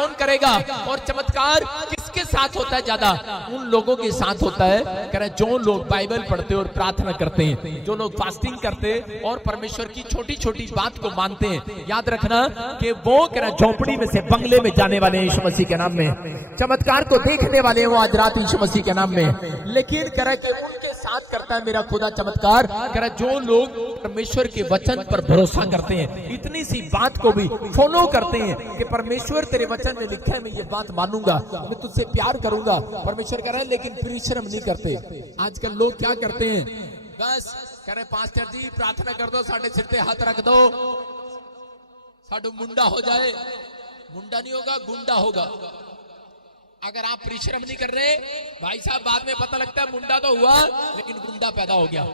कौन करेगा? और चमत्कार किसके साथ होता है ज्यादा? उन लोगों के साथ होता है कह रहे जो लोग बाइबल पढ़ते और प्रार्थना करते हैं, जो लोग फास्टिंग करते और परमेश्वर की छोटी छोटी बात को मानते हैं। याद रखना कि वो कह रहे झोपड़ी में से बंगले में जाने वाले यीशु मसीह के नाम में, चमत्कार को देखने वाले वो आज रात यीशु मसीह के नाम में। लेकिन कह रहा है कि उनके साथ करता है मेरा खुदा चमत्कार, कह रहा जो लोग परमेश्वर के वचन पर भरोसा करते हैं, इतनी सी बात को भी फॉलो करते हैं कि परमेश्वर तेरे वचन में लिखा है मैं ये बात मानूंगा, मैं तुझसे प्यार करूंगा। परमेश्वर कह रहा है लेकिन परिश्रम नहीं करते। आजकल लोग क्या करते हैं? बस कह रहे पास्टर जी प्रार्थना कर दो, साढ़े सिर पे हाथ रख दो, साडू मुंडा हो जाए। मुंडा नहीं होगा, गुंडा होगा। अगर आप परिश्रम नहीं कर रहे भाई साहब, बाद में पता लगता है मुंडा तो हुआ लेकिन गुंडा पैदा हो गया।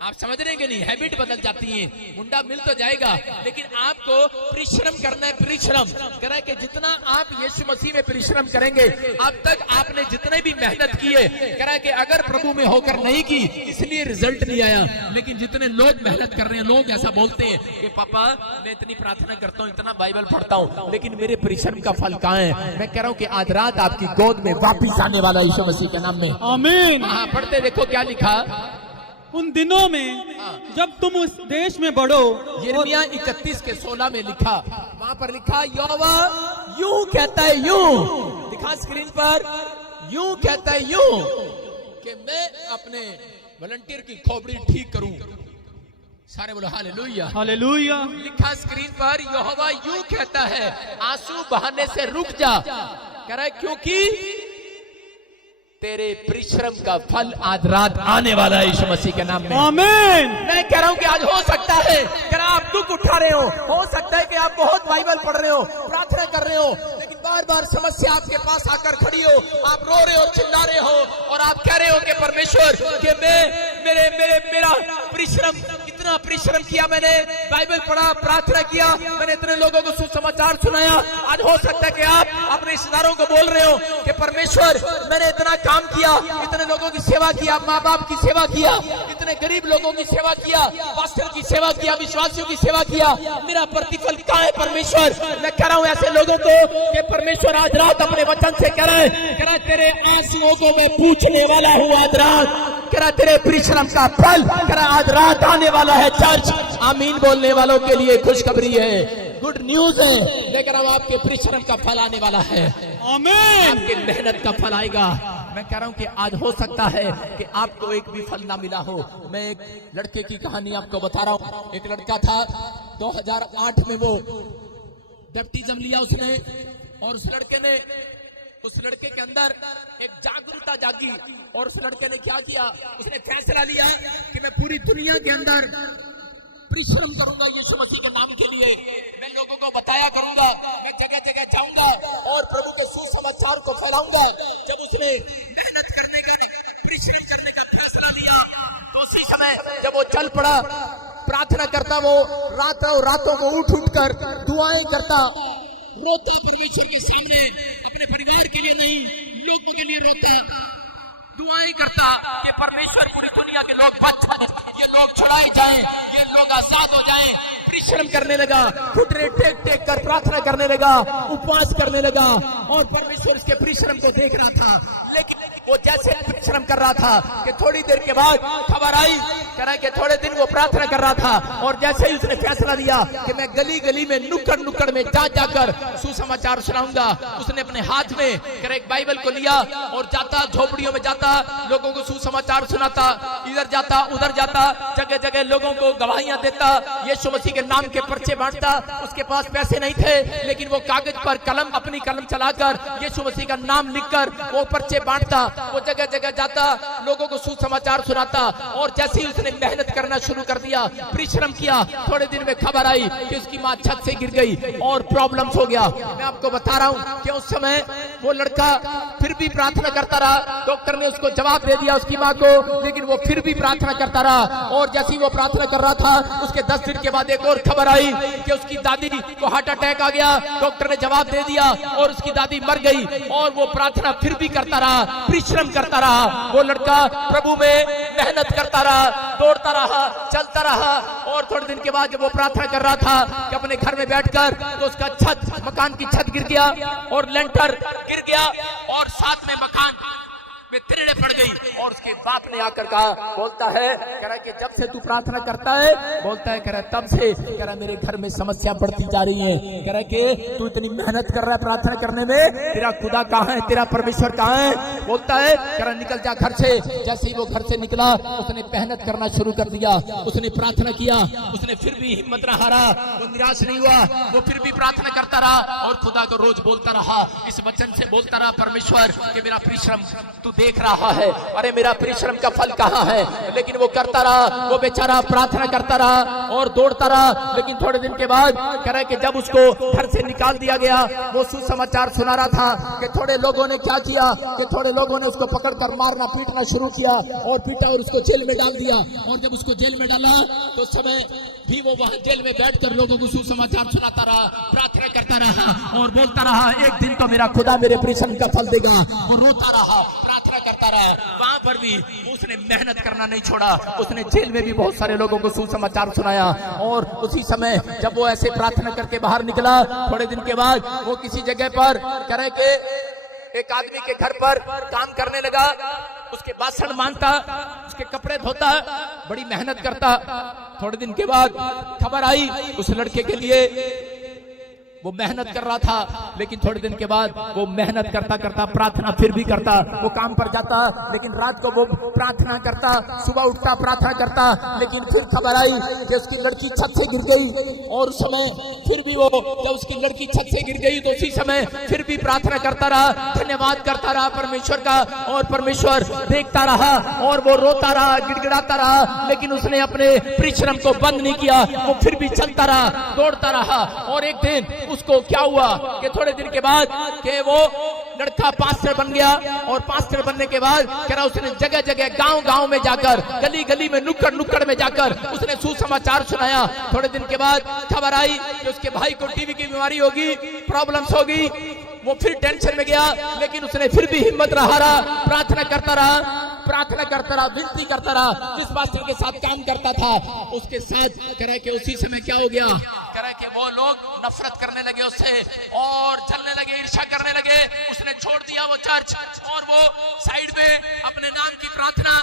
आप समझ रहे हैं कि नहीं? हैबिट बदल जाती है। मुंडा मिल तो जाएगा लेकिन आपको परिश्रम करना है। परिश्रम कह रहा है कि जितना आप यीशु मसीह में परिश्रम करेंगे, अब तक आपने जितने भी मेहनत की है, कह रहा है कि अगर प्रभु में होकर नहीं की इसलिए रिजल्ट नहीं आया, लेकिन जितने लोग मेहनत कर रहे हैं, लोग ऐसा बोलते हैं कि पापा मैं इतनी प्रार्थना करता हूँ, इतना बाइबल पढ़ता हूँ, लेकिन मेरे परिश्रम का फल कहाँ है? मैं कह रहा हूँ कि आज रात आपकी गोद में वापिस आने वाला यीशु मसीह के नाम में। आमीन। हाँ, पढ़ते देखो क्या लिखा। उन दिनों में जब तुम उस देश में बढ़ो, यिर्मयाह 31 के 16 में लिखा, वहां पर लिखा यहोवा यूं कहता है, यूं दिखा स्क्रीन पर, यूं कहता है यूं कि मैं अपने वॉलंटियर की खोपड़ी ठीक करूं। सारे बोलो हालेलुया, हालेलुया। लिखा स्क्रीन पर यहोवा यूं कहता है आंसू बहाने से रुक जा। कह रहा है क्योंकि तेरे परिश्रम का फल आज रात आने वाला है यीशु मसीह के नाम में। आमीन। मैं कह रहा हूं कि आज हो सकता है कि आप दुख उठा रहे हो सकता है कि आप बहुत बाइबल पढ़ रहे हो, प्रार्थना कर रहे हो, लेकिन बार बार समस्या आपके पास आकर खड़ी हो, आप रो रहे हो, चिल्ला रहे हो और आप कह रहे हो कि परमेश्वर कि मेरा परिश्रम, इतना परिश्रम किया मैंने, बाइबल पढ़ा, प्रार्थना किया, मैंने इतने लोगों को सुसमाचार सुनाया। आज हो सकता है कि आप अपने रिश्तेदारों को बोल रहे हो कि परमेश्वर मैंने इतना काम किया, इतने लोगों की सेवा किया, माँ बाप की सेवा किया, इतने गरीब लोगों की सेवा किया, पास्टर की सेवा किया, विश्वासियों की सेवा किया, मेरा प्रतिफल कहाँ है परमेश्वर? मैं कह रहा हूँ ऐसे लोगों को कि परमेश्वर आज रात अपने वचन से कह रहा है तेरे आंसुओं को मैं पूछने वाला हूँ आज रात, कह रहा तेरे परिश्रम का फल कह रहा आज रात आने वाला है। चर्च आमीन बोलने वालों के लिए खुशखबरी है, गुड न्यूज है। लेकिन अब आपके परिश्रम का फल आने वाला है। आमीन। आपके मेहनत का फल आएगा। मैं कह रहा हूं कि आज हो सकता है कि आपको एक भी फल ना मिला हो। मैं एक लड़के की कहानी आपको बता रहा हूं। एक लड़का था 2008 में वो बैप्टिज्म लिया उसने, और उस लड़के के अंदर एक जागरूकता जागी और उस लड़के ने क्या किया, उसने फैसला लिया कि मैं पूरी दुनिया के अंदर परिश्रम करूंगा यीशु मसीह के नाम के लिए, मैं लोगों को बताया करूंगा, मैं जगह जगह जाऊंगा और प्रभु के सुसमाचार को फैलाऊंगा। जब उसने मेहनत करने का, परिश्रम करने का फैसला लिया, तो उसी समय जब वो चल पड़ा, प्रार्थना करता, वो रातों को उठ कर दुआएं करता, रोता परमेश्वर के सामने, अपने परिवार के लिए नहीं, लोगों के लिए रोता, दुआएं करता कि परमेश्वर पूरी दुनिया के लोग बच जाएं, ये लोग छुड़ाए जाएं, ये लोग आजाद हो जाएं। परिश्रम करने लगा, घुटने टेक कर प्रार्थना करने लगा, उपवास करने लगा और परमेश्वर इसके परिश्रम को देख रहा था। लेकिन वो जैसे परिश्रम कर रहा था कि थोड़ी देर के बाद खबर आई, कह रहा है कि थोड़े दिन वो प्रार्थना कर रहा था और जैसे ही उसने फैसला लिया कि मैं गली गली में नुक्कड़ में जाकर सुसमाचार सुनाऊंगा, उसने अपने हाथ में एक बाइबल को लिया और जाता, झोपड़ियों में जाता, लोगों को सुसमाचार सुनाता, इधर जाता उधर जाता, जगह जगह लोगों को गवाहियां देता, यीशु मसीह के नाम के पर्चे बांटता। उसके पास पैसे नहीं थे लेकिन वो कागज पर अपनी कलम चलाकर यीशु मसीह का नाम लिखकर वो पर्चे बांटता, वो जगह जगह जाता, लोगों को सुसमाचार सुनाता। और जैसे ही उसने मेहनत करना शुरू कर दिया, परिश्रम किया, थोड़े दिन में खबर आई कि उसकी माँ छत से गिर गई और प्रॉब्लम्स हो गया। मैं आपको बता रहा हूं कि उस समय वो लड़का फिर भी प्रार्थना करता रहा। डॉक्टर ने उसको जवाब दे दिया उसकी माँ को, लेकिन वो फिर भी प्रार्थना करता रहा। और जैसे ही वो प्रार्थना कर रहा था, उसके 10 दिन के बाद एक और खबर आई कि उसकी दादी को हार्ट अटैक आ गया। डॉक्टर ने जवाब दे दिया और उसकी दादी मर गई। और वो प्रार्थना फिर भी करता रहा, परिश्रम करता रहा। वो लड़का प्रभु में मेहनत करता रहा, दौड़ता रहा, चलता रहा और थोड़े दिन के बाद जब वो प्रार्थना कर रहा था कि अपने घर में बैठकर, तो उसका छत, मकान की छत गिर गया और लेंटर गिर गया और साथ में मकान में तिरड़े पड़ गई। और उसके बाप ने आकर कहा, बोलता है, कह रहा कि जब से तू प्रार्थना करता है, बोलता है, कह रहा तब से, कह रहा मेरे घर में समस्या बढ़ती जा रही है। कह रहा कि तू इतनी मेहनत कर रहा है प्रार्थना करने में, तेरा खुदा कहाँ है, तेरा परमेश्वर कहाँ है? बोलता है, कह रहा निकल जा घर से। जैसे ही वो घर से निकला, उसने मेहनत करना शुरू कर दिया, उसने प्रार्थना किया, उसने फिर भी हिम्मत न हारा, वो निराश नहीं हुआ, वो फिर भी प्रार्थना करता रहा और खुदा को रोज बोलता रहा, इस वचन से बोलता रहा, परमेश्वर कि मेरा परिश्रम तू देख रहा है, अरे मेरा परिश्रम का फल कहाँ है? लेकिन वो करता रहा, वो बेचारा प्रार्थना करता रहा और दौड़ता रहा। लेकिन थोड़े दिन के बाद कह रहा है कि जब उसको घर से निकाल दिया गया, वो सुसमाचार सुना रहा था कि थोड़े लोगों ने क्या किया, कि थोड़े लोगों ने उसको पकड़कर मारना पीटना शुरू किया और पीटा और उसको जेल में डाल दिया। और जब उसको जेल में डाला तो उस समय भी वो वहां जेल में बैठकर लोगों को सुसमाचार सुनाता रहा, प्रार्थना करता रहा और बोलता रहा, एक दिन तो मेरा खुदा मेरे परिश्रम का फल देगा। और रोता रहा, प्रार्थना करता रहा। वहां पर भी उसने मेहनत करना नहीं छोड़ा, उसने जेल में भी बहुत सारे लोगों को सुसमाचार सुनाया। और उसी समय जब वो ऐसे प्रार्थना करके बाहर निकला, थोड़े दिन के बाद वो किसी जगह पर कह रहे कि एक आदमी के घर पर काम करने लगा, उसके बासन मांगता, उसके कपड़े धोता, बड़ी मेहनत करता। थोड़े दिन के बाद खबर आई उस लड़के के लिए, वो मेहनत कर रहा था, लेकिन थोड़े दिन के बाद वो मेहनत करता करता प्रार्थना फिर भी करता, वो काम पर जाता, लेकिन रात को वो प्रार्थना करता, सुबह उठता प्रार्थना करता। लेकिन फिर खबर आई कि उसकी लड़की छत से गिर गई और उस समय फिर भी वो, जब उसकी लड़की छत से गिर गई तो उसी समय फिर भी प्रार्थना करता रहा, धन्यवाद करता रहा परमेश्वर का, और परमेश्वर देखता रहा और वो रोता रहा, गिड़गिड़ाता रहा। लेकिन उसने अपने परिश्रम को बंद नहीं किया, वो फिर भी चलता रहा, दौड़ता रहा। और एक दिन उसको क्या हुआ कि थोड़े दिन के बाद कि वो लड़का पास्टर बन गया, और पास्टर बनने के बाद कह रहा उसने जगह जगह गांव गांव में जाकर, गली गली में, नुक्कड़ नुक्कड़ में जाकर उसने सुसमाचार सुनाया। थोड़े दिन के बाद खबर आई कि उसके भाई को टीबी की बीमारी होगी, प्रॉब्लम्स होगी, वो फिर टेंशन में गया। लेकिन उसने फिर भी हिम्मत न हारा, प्रार्थना करता रहा, प्रार्थना करता रहा, विनती करता रहा। जिस पास्टर के साथ काम करता था उसके साथ कह रहा है कि उसी समय क्या हो गया, कह रहा है कि वो लोग नफरत करने लगे उससे और जलने लगे, ईर्ष्या करने लगे। उसने छोड़ दिया वो चर्च और वो साइड में अपने नाम की प्रार्थना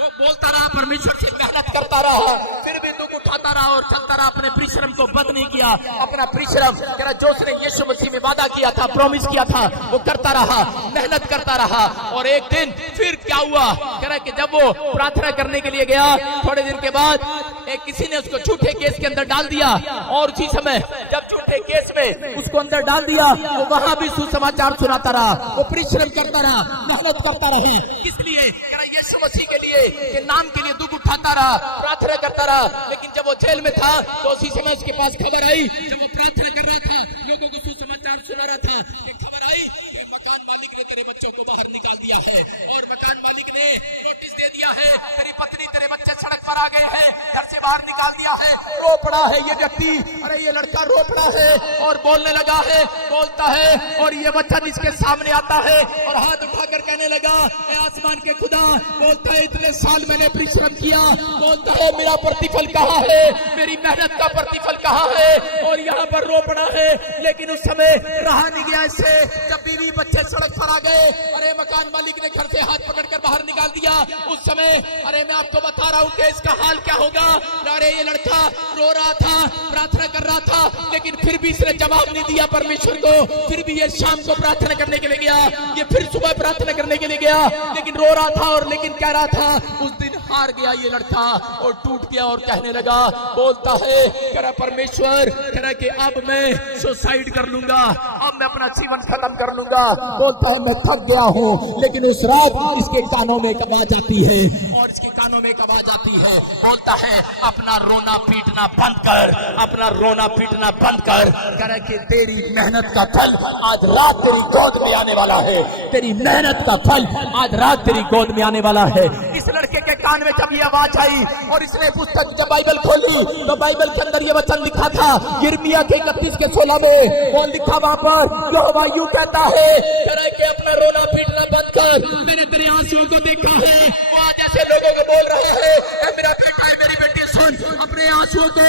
वो बोलता रहा, परमेश्वर से मेहनत करता रहा, फिर भी दुख उठाता रहा और चलता रहा, अपने परिश्रम को बंद नहीं किया। अपना परिश्रम कह रहा जो उसने यीशु मसीह में वादा किया था, प्रॉमिस किया था, वो करता रहा, मेहनत करता रहा। और एक दिन फिर क्या हुआ, कह रहा कि जब वो प्रार्थना करने के लिए गया, थोड़े दिन के बाद एक किसी ने उसको झूठे केस के अंदर डाल दिया। और उसी समय जब झूठे केस में उसको अंदर डाल दिया, वो वहां भी सुसमाचार सुनाता रहा, वो परिश्रम करता रहा, मेहनत करता रहा। इसलिए यीशु मसीह के लिए, के नाम के लिए दुख उठाता रहा, प्रार्थना करता रहा। लेकिन जब वो जेल में था तो उसी समय उसके पास खबर आई, जब वो प्रार्थना कर रहा था, लोगों को सुसमाचार सुना रहा था, खबर आई कि मकान मालिक ने तेरे बच्चों को बाहर निकाल दिया है, और मकान मालिक ने नोटिस दे दिया है, तेरी पत्नी तेरे बच्चे सड़क पर आ गए हैं, घर से बाहर निकाल दिया है। रो पड़ा है ये व्यक्ति, अरे ये लड़का रो पड़ा है और बोलने लगा है, बोलता है, और ये बच्चा जिसके सामने आता है और हाथ उठाकर कहने लगा, आसमान के खुदा, बोलता है इतने साल मैंने परिश्रम किया, बोलता है मेरा प्रतिफल कहाँ है, मेरी मेहनत का प्रतिफल कहाँ है। और यहाँ पर रो पड़ा है। लेकिन उस समय रहा नहीं गया इससे, जब बीवी बच्चे सड़क पर आ गए, अरे मकान मालिक ने घर से हाथ पकड़कर बाहर निकाल दिया। उस समय अरे मैं आपको बता रहा हूँ कि इसका हाल क्या होगा। अरे ये लड़का रो रहा था, प्रार्थना कर रहा था, लेकिन फिर भी इसने जवाब नहीं दिया परमेश्वर को। फिर भी ये शाम को प्रार्थना करने के लिए गया, ये फिर सुबह प्रार्थना करने के लिए गया, लेकिन रो रहा था। और लेकिन कह रहा था, उस दिन हार गया ये लड़का और टूट गया और कहने लगा, बोलता है, कह रहा परमेश्वर, कह रहा कि अब मैं सुसाइड कर लूंगा, अब मैं अपना जीवन खत्म कर लूंगा। बोलता है मैं थक गया हूँ। लेकिन उस रात इसके कानों में एक आवाज आती है, और इसके कानों में एक आवाज आती है, बोलता है अपना रोना पीटना बंद कर, अपना रोना पीटना बंद कर, कह रहा कि तेरी मेहनत का फल आज रात तेरी गोद में आने वाला है, तेरी मेहनत का फल आज रात तेरी गोद में आने वाला है। इस लड़के के कान में जब ये आवाज आई और इसने पुस्तक जब बाइबल खोली तो बाइबल के अंदर ये वचन लिखा था, यिर्मयाह के 31:16 में वो लिखा, वहां पर यहोवा यूं कहता है, कह रहा कि अपना रोना पीटना बंद कर, मैंने तेरे आंसुओं को देखा है। आज ऐसे लोगों को बोल रहा है, मेरा बेटा मेरी बेटी सुन, अपने आंसुओं को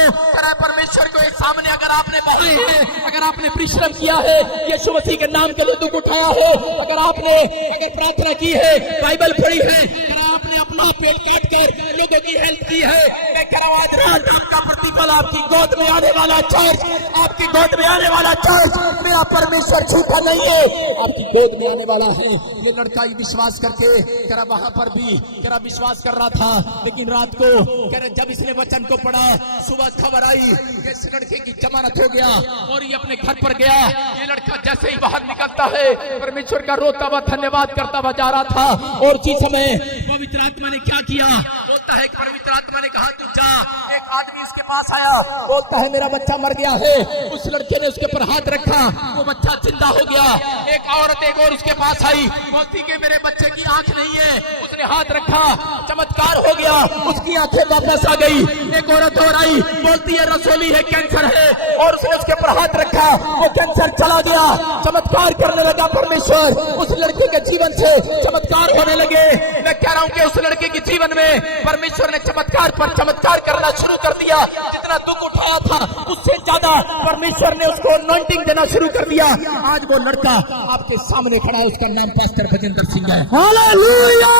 परमेश्वर को सामने अगर आपने बहाए हैं, अगर आपने परिश्रम किया है, यीशु मसीह के नाम के लिए दुख उठाया है, अगर प्रार्थना की है, बाइबल पढ़ी है, अगर आपने अपना पेट काट कर लोगों की हेल्प की है, मैं कह रहा हूं आज रात का प्रतिफल आपकी गोद में आने वाला चर्च, आपकी गोद में आने वाला चर्च, मेरा परमेश्वर झूठा नहीं है, आपकी गोद में आने वाला है। ये लड़का ये विश्वास करके करा वहां पर भी करा विश्वास कर रहा था, लेकिन रात को कह जब इसने वचन को पढ़ा, सुबह खबर आई कि इस लड़के की जमानत हो गया और ये अपने घर पर गया। ये लड़का जैसे ही बाहर निकलता है, परमेश्वर का रोता हुआ धन्यवाद करता हुआ जा रहा था, और उसी समय पवित्र आत्मा ने क्या किया, बोलता है पवित्र आत्मा ने कहा तू जा। एक आदमी उसके पास आया, बोलता है मेरा बच्चा मर गया है। उस लड़के ने उसके ऊपर हाथ रखा, वो बच्चा जिंदा हो गया। एक औरत एक और उसके पास आई, बोलती कि मेरे बच्चे की आंख नहीं है, उसने हाथ रखा, चमत्कार हो गया, उसकी आंखें वापस आ गई। एक औरत और आई, बोलती है रसोली है, कैंसर है, और उसने उसके ऊपर हाथ रखा, वो कैंसर चला गया। चमत्कार करने लगा परमेश्वर, उस लड़के के जीवन से चमत्कार होने लगे। मैं कह रहा हूं कि उस लड़के के जीवन में परमेश्वर ने चमत्कार पर चमत्कार करना शुरू कर दिया। जितना दुख उठाया था उससे ज्यादा परमेश्वर ने उसको अनॉइंटिंग देना शुरू कर दिया। आज वो लड़का आपके सामने खड़ा है, उसका नाम पास्टर भजेंद्र सिंह है। हालेलुया!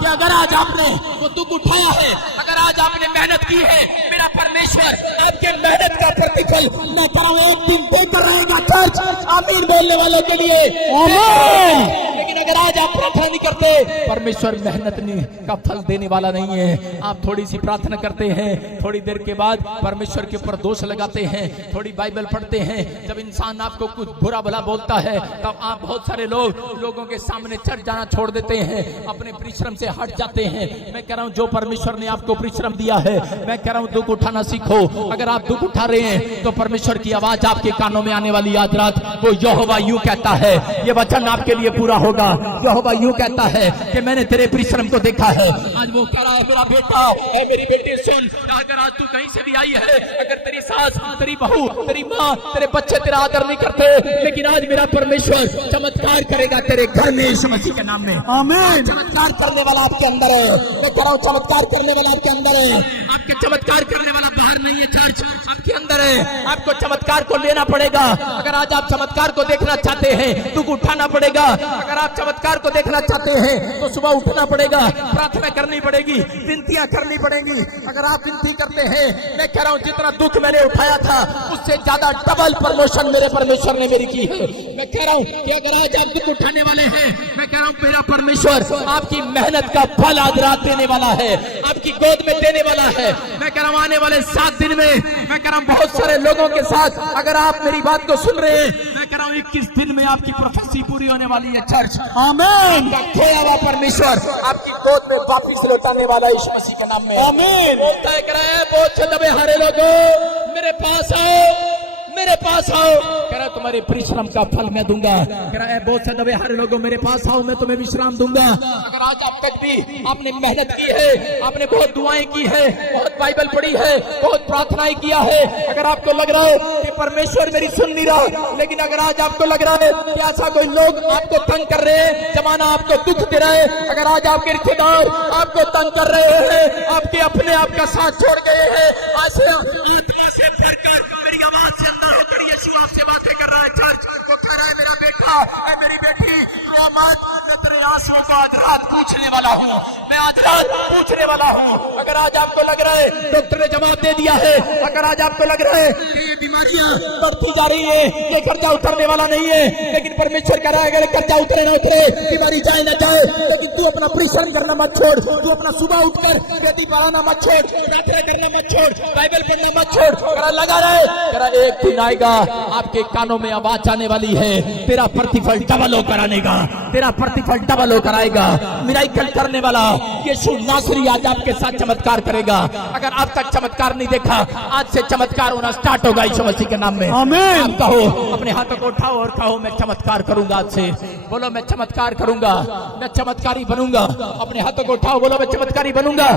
कि अगर आज आपने वो दुख उठाया है, अगर आज आपने मेहनत की है, मेरा परमेश्वर आपके मेहनत का प्रतिफल मैं कह रहा हूं एक दिन देकर रहेगा चर्च। आमीन बोलने वालों के लिए आमीन। लेकिन अगर आज आप प्रार्थना नहीं करते, परमेश्वर मेहनत का फल देने वाला नहीं है। आप थोड़ी सी प्रार्थना करते हैं, थोड़ी देर के बाद परमेश्वर के ऊपर दोष लगाते हैं, थोड़ी बाइबल पढ़ते हैं, जब इंसान आपको कुछ बुरा भला बोलता है तब आप बहुत सारे लोगों के सामने चढ़ जाना छोड़ देते हैं, अपने परिश्रम से हट जाते हैं। मैं कह रहा हूं जो परमेश्वर ने आपको परिश्रम दिया है, मैं कह रहा हूं दुख उठाना सीखो। अगर आप दुख उठा रहे हैं तो परमेश्वर की आवाज आपके कानों में आने वाली आज रात, वो यहोवा यूं कहता है, ये वचन आपके लिए पूरा होगा। यहोवा यूं कहता है कि मैंने तेरे परिश्रम को देखा है। आज वो कह रहा है मेरा बेटा है, मेरी बेटी सुन, अगर आज तू कहीं से भी आई है, अगर तेरी सास, तेरी बहू, तेरी माँ, तेरे बच्चे तेरा आदर नहीं करते, लेकिन आज मेरा परमेश्वर चमत्कार करेगा तेरे घर में यीशु मसीह के नाम में। आमीन। चमत्कार करने वाला आपके अंदर है। मैं कह रहा हूँ चमत्कार करने वाला आपके अंदर है। आपके चमत्कार करने वाला बाहर नहीं है, चर्च आपके अंदर है। आपको चमत्कार को लेना पड़ेगा। अगर आज आप चमत्कार को देखना चाहते हैं, दुख उठाना पड़ेगा। अगर आप चमत्कार को देखना चाहते हैं तो सुबह उठना पड़ेगा, प्रार्थना करनी पड़ेगी, विनतियां करनी पड़ेगी। अगर आप विनती करते हैं, मैं कह रहा हूं जितना दुख मैंने उठाया था उससे ज्यादा डबल प्रमोशन मेरे परमेश्वर ने मेरी की है। मैं कह रहा हूं कि अगर आज आप दुख उठाने वाले हैं, मैं कह रहा हूं मेरा परमेश्वर आपकी मेहनत का फल आज रात देने वाला है, आपकी गोद में देने वाला है। मैं कह रहा हूं आने वाले 7 दिन में, मैं कह रहा हूं बहुत सारे लोगों के साथ अगर आप मेरी बात को सुन रहे हैं, मैं कह रहा हूं 21 दिन में आपकी प्रोफेसी पूरी होने वाली है चर्च। आमीन। खोया हुआ परमेश्वर आपकी गोद में वापिस लौटाने वाला यीशु मसीह के नाम में। आमीन। बोलता है कह रहा है बोझ दबे हारे लोगों मेरे पास आओ, मेरे पास आओ। कह रहा है तुम्हारे परिश्रम का फल मैं दूंगा। कह रहा है बहुत से दबे हारे लोगों मेरे पास आओ, मैं तुम्हें विश्राम दूंगा। अगर आज आप तक भी आपने मेहनत की है, आपने बहुत दुआएं की है, बहुत बाइबल पढ़ी है, बहुत प्रार्थनाएं किया है, अगर आपको लग रहा है कि परमेश्वर मेरी सुन नहीं रहा, लेकिन अगर आज आपको लग रहा है कि ऐसा कोई लोग आपको तंग कर रहे हैं, जमाना आपको दुख दे रहा है, अगर आज आपके रिश्तेदार आपको तंग कर रहे हैं, आपके अपने आपका साथ छोड़ गए हैं, आज से भरकर मेरी आवाज से अंदर होकर यीशु आपसे बातें कर रहा है। चर्च को कह रहा है मेरा बेटा है, मेरी बेटी रो मत, मैं तेरे आंसुओं को आज रात पूछने वाला हूँ, मैं आज रात पूछने वाला हूँ। अगर आज आपको लग रहा है डॉक्टर ने जवाब दे दिया है, अगर आज आपको लग रहा है कि ये बीमारियां बढ़ती जा रही है, ये कर्जा उतरने वाला नहीं है, लेकिन परमेश्वर कह रहा है अगर कर्जा उतरे ना उतरे, बीमारी जाए ना जाए, लेकिन तू अपना परिश्रम करना मत छोड़, तू अपना सुबह उठकर वेदी पढ़ाना मत छोड़, प्रार्थना करना मत छोड़, बाइबल पढ़ना मत छोड़। लगा रहे एक दिन आएगा आपके कानों में आवाज आने वाली है, तेरा प्रतिफल डबल होकर आनेगा, तेरा प्रतिफल डबल होकर आएगा। मिराकल करने वाला यीशु नासरी आज आपके साथ चमत्कार करेगा। अगर आप तक चमत्कार नहीं देखा, आज से चमत्कार होना स्टार्ट होगा यीशु मसीह के नाम में। आमीन। कहो अपने हाथों को उठाओ और कहो मैं चमत्कार करूंगा। आज से बोलो मैं चमत्कार करूंगा, मैं चमत्कारी बनूंगा। अपने हाथों को उठाओ, बोलो मैं चमत्कारी बनूंगा।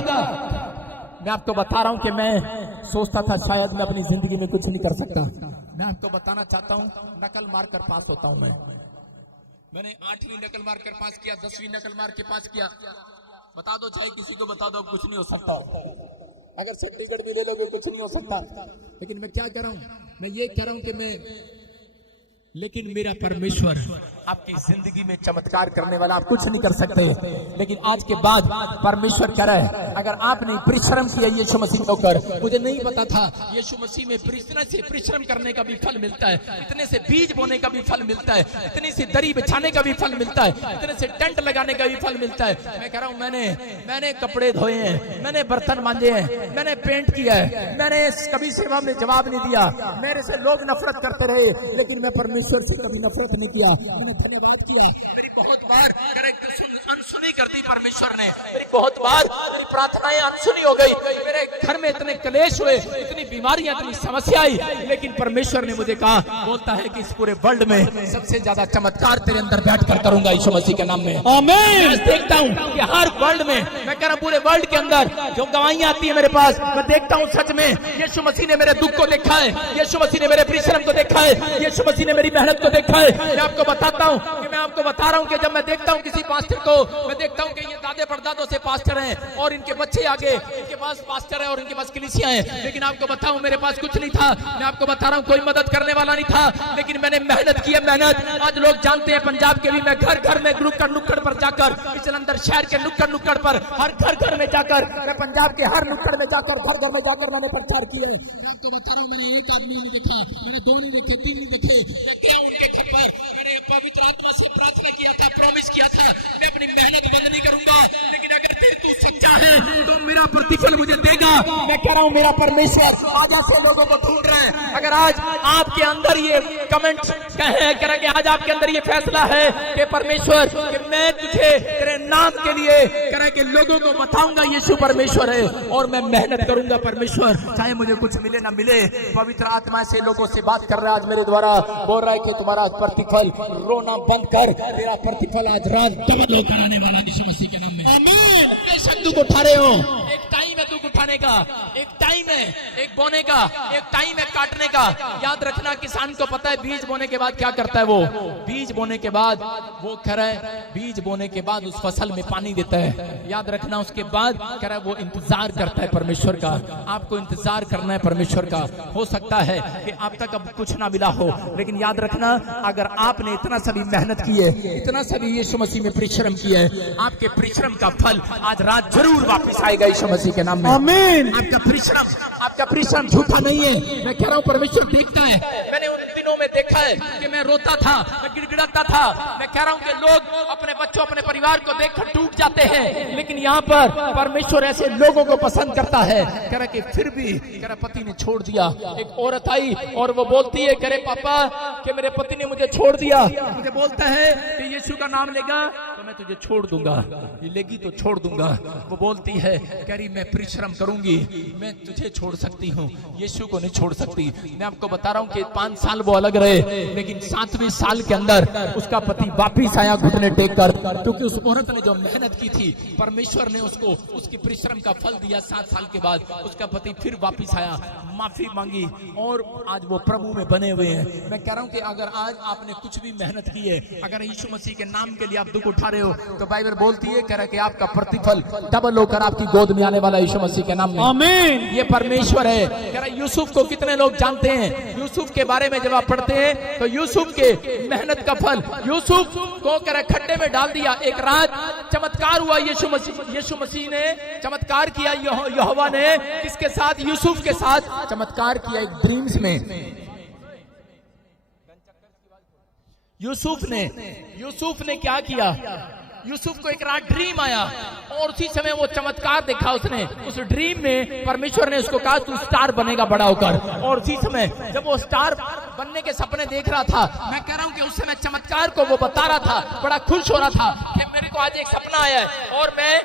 मैं आपको बता रहा हूं कि मैं सोचता था शायद मैं अपनी जिंदगी में कुछ नहीं कर सकता। मैं आपको बताना चाहता हूं नकल मारकर पास होता हूं। मैंने 8वीं नकल मारकर पास किया, 10वीं नकल मार के पास किया। बता दो, चाहे किसी को बता दो, कुछ नहीं हो सकता। अगर चंडीगढ़ भी ले लोगे कुछ नहीं हो सकता। लेकिन मैं क्या कह रहा हूं, मैं ये कह रहा हूं कि लेकिन मेरा परमेश्वर आपकी जिंदगी में चमत्कार करने वाला, आप कुछ नहीं कर सकते। लेकिन आज के बाद परमेश्वर कह रहा है, अगर आपने परिश्रम किया यीशु मसीह में होकर, मुझे नहीं पता था यीशु मसीह में इतने से परिश्रम करने का भी फल मिलता है, इतने से बीज बोने का भी फल मिलता है, इतनी से दरी बिछाने का भी फल मिलता है, इतने से टेंट लगाने का भी फल मिलता है। मैं कह रहा हूं, मैंने कपड़े धोए हैं, मैंने बर्तन मांजे हैं, मैंने पेंट किया है, मैंने कभी सेवा में जवाब नहीं दिया, मेरे से लोग नफरत करते रहे, लेकिन मैं परमेश्वर से कभी नफरत नहीं किया, मैंने धन्यवाद किया। मेरी बहुत बार अनसुनी कर दी परमेश्वर ने, मेरी बहुत बार मेरी प्रार्थनाएं अनसुनी हो गई, मेरे घर में इतने क्लेश हुए, इतनी बीमारियां, इतनी समस्या आई, लेकिन परमेश्वर ने मुझे कहा, बोलता है कि इस पूरे वर्ल्ड में सबसे ज्यादा चमत्कार तेरे अंदर बैठकर करूंगा यीशु मसीह के नाम में। आमीन। मैं देखता हूं कि हर वर्ल्ड में, मैं कह रहा हूं पूरे वर्ल्ड के अंदर जो गवाहियां आती है मेरे पास, मैं देखता हूं सच में यीशु मसीह ने मेरे दुख को देखा है, यीशु मसीह ने मेरे परिश्रम को देखा है, यीशु मसीह ने मेरी मेहनत को देखा है। मैं आपको बताता हूं कि मैं आपको बता रहा हूं कि जब मैं देखता हूं किसी पास्टर को, मैं देखता हूं कि ये दादे परदादों से पास्टर हैं और इनके बच्चे आगे, इनके पास पास्टर है और इनके पास कलीसिया है, लेकिन आपको बताऊं मेरे पास कुछ नहीं था। मैं आपको बता रहा हूं कोई मदद करने वाला नहीं था, लेकिन मैंने मेहनत की है, मेहनत। आज लोग जानते हैं पंजाब के भी, मैं घर घर में नुक्कड़ पर जाकर, इस जलंधर शहर के नुक्कड़ पर, हर घर में जाकर, मैं पंजाब के हर नुक्कड़ में जाकर, घर में जाकर मैंने प्रचार किया है। मैं आपको बता रहा हूं, मैंने एक आदमी नहीं देखा, मैंने दो नहीं देखे, तीन नहीं देखे, मैं गया उनके घर पर, मैंने पवित्र आत्मा से प्रार्थना किया था, प्रॉमिस किया था, मैं अपनी मेहनत बंद नहीं करूंगा, लेकिन अगर तू सच्चा है तो मेरा प्रतिफल मुझे देगा। मैं कह रहा हूं मेरा परमेश्वर आज ऐसे लोगों को ढूंढ रहा है। अगर आज आपके अंदर ये कमेंट करें कि आज आपके अंदर ये फैसला है कि परमेश्वर कि मैं तुझे तेरे नाम के लिए करें कि लोगों को बताऊंगा यीशु परमेश्वर है और मैं मेहनत करूंगा परमेश्वर, चाहे मुझे कुछ मिले ना मिले। पवित्र आत्मा से लोगों से बात कर रहा है आज मेरे द्वारा, बोल रहा है कि तुम्हारा प्रतिफल रोना बंद कर, तेरा प्रतिफल आज रात डबल होकर आने वाला यीशु मसीह के नाम में। आमीन। बेशक दुख उठा रहे हो, एक टाइम है दुख उठाने का, एक टाइम है एक बोने का, एक टाइम है काटने का। याद रखना, किसान को पता है बीज बोने के बाद क्या करता है, वो बीज बोने के बाद वो कह रहा है, बीज बोने के बाद उस फसल में पानी देता है। याद रखना, उसके बाद कह रहा है वो इंतजार करता है परमेश्वर का। आपको इंतजार करना है परमेश्वर का। हो सकता है कि आप तक अब कुछ ना मिला हो, लेकिन याद रखना, अगर आपने इतना सभी मेहनत की है, इतना सभी यीशु मसीह में परिश्रम किया है, आपके परिश्रम का फल आज रात जरूर वापस आएगा यीशु मसीह के नाम में। आमीन। आपका परिश्रम झूठा नहीं है। मैं कह रहा हूँ परमेश्वर देखता है। मैंने उन दिनों में देखा है कि मैं रोता था, मैं गिड़गिड़ाता था। मैं कह रहा हूँ कि लोग अपने बच्चों, अपने परिवार को देखकर टूट जाते हैं, लेकिन यहाँ पर परमेश्वर ऐसे लोगों को पसंद करता है। कह रहा कि फिर भी कह रहा पति ने छोड़ दिया। एक औरत आई और वो बोलती है, कह रहे पापा कि मेरे पति ने मुझे छोड़ दिया, मुझे बोलता है कि यीशु का नाम लेगा तो मैं तुझे छोड़ दूंगा, ये लेगी तो छोड़ दूंगा। वो बोलती है, कह रही मैं परिश्रम करूंगी, मैं तुझे छोड़ सकती हूँ, यीशु को नहीं छोड़ सकती। मैं आपको बता रहा हूँ कि 5 साल वो अलग रहे, लेकिन 7वें साल के अंदर उसका पति वापिस आया घुटने टेक कर, क्योंकि उस औरत ने जो मेहनत की थी, परमेश्वर ने उसको उसकी परिश्रम का फल दिया। 7 साल के बाद उसका पति फिर वापिस आया, माफी मांगी और आज वो प्रभु में बने हुए हैं। मैं कह रहा हूँ कि अगर आज आपने कुछ भी मेहनत की है, अगर यीशु मसीह के नाम के लिए आप दुख उठा रहे हो, तो बाइबल बोलती है, कह रहा है कि आपका प्रतिफल डबल होकर आपकी गोद में आने वाला यीशु मसीह के नाम में। आमीन। ये परमेश्वर है। कह रहा यूसुफ को कितने लोग जानते हैं? यूसुफ के बारे में जब आप पढ़ते हैं तो यूसुफ के मेहनत का फल, यूसुफ को कह रहा खड्डे में डाल दिया। एक रात चमत्कार हुआ, यीशु मसीह ने चमत्कार किया। यहोवा ने किसके साथ? यूसुफ के साथ चमत्कार किया एक ड्रीम्स में। यूसुफ ने क्या किया? यूसुफ को एक रात ड्रीम आया और उसी समय वो चमत्कार देखा उसने। उस ड्रीम में परमेश्वर ने उसको कहा तू स्टार बनेगा बड़ा होकर। और उसी समय जब वो स्टार बनने के सपने देख रहा था, मैं कह रहा हूँ कि उस समय चमत्कार को वो बता रहा था, बड़ा खुश हो रहा था कि मेरे को आज एक सपना आया है और मैं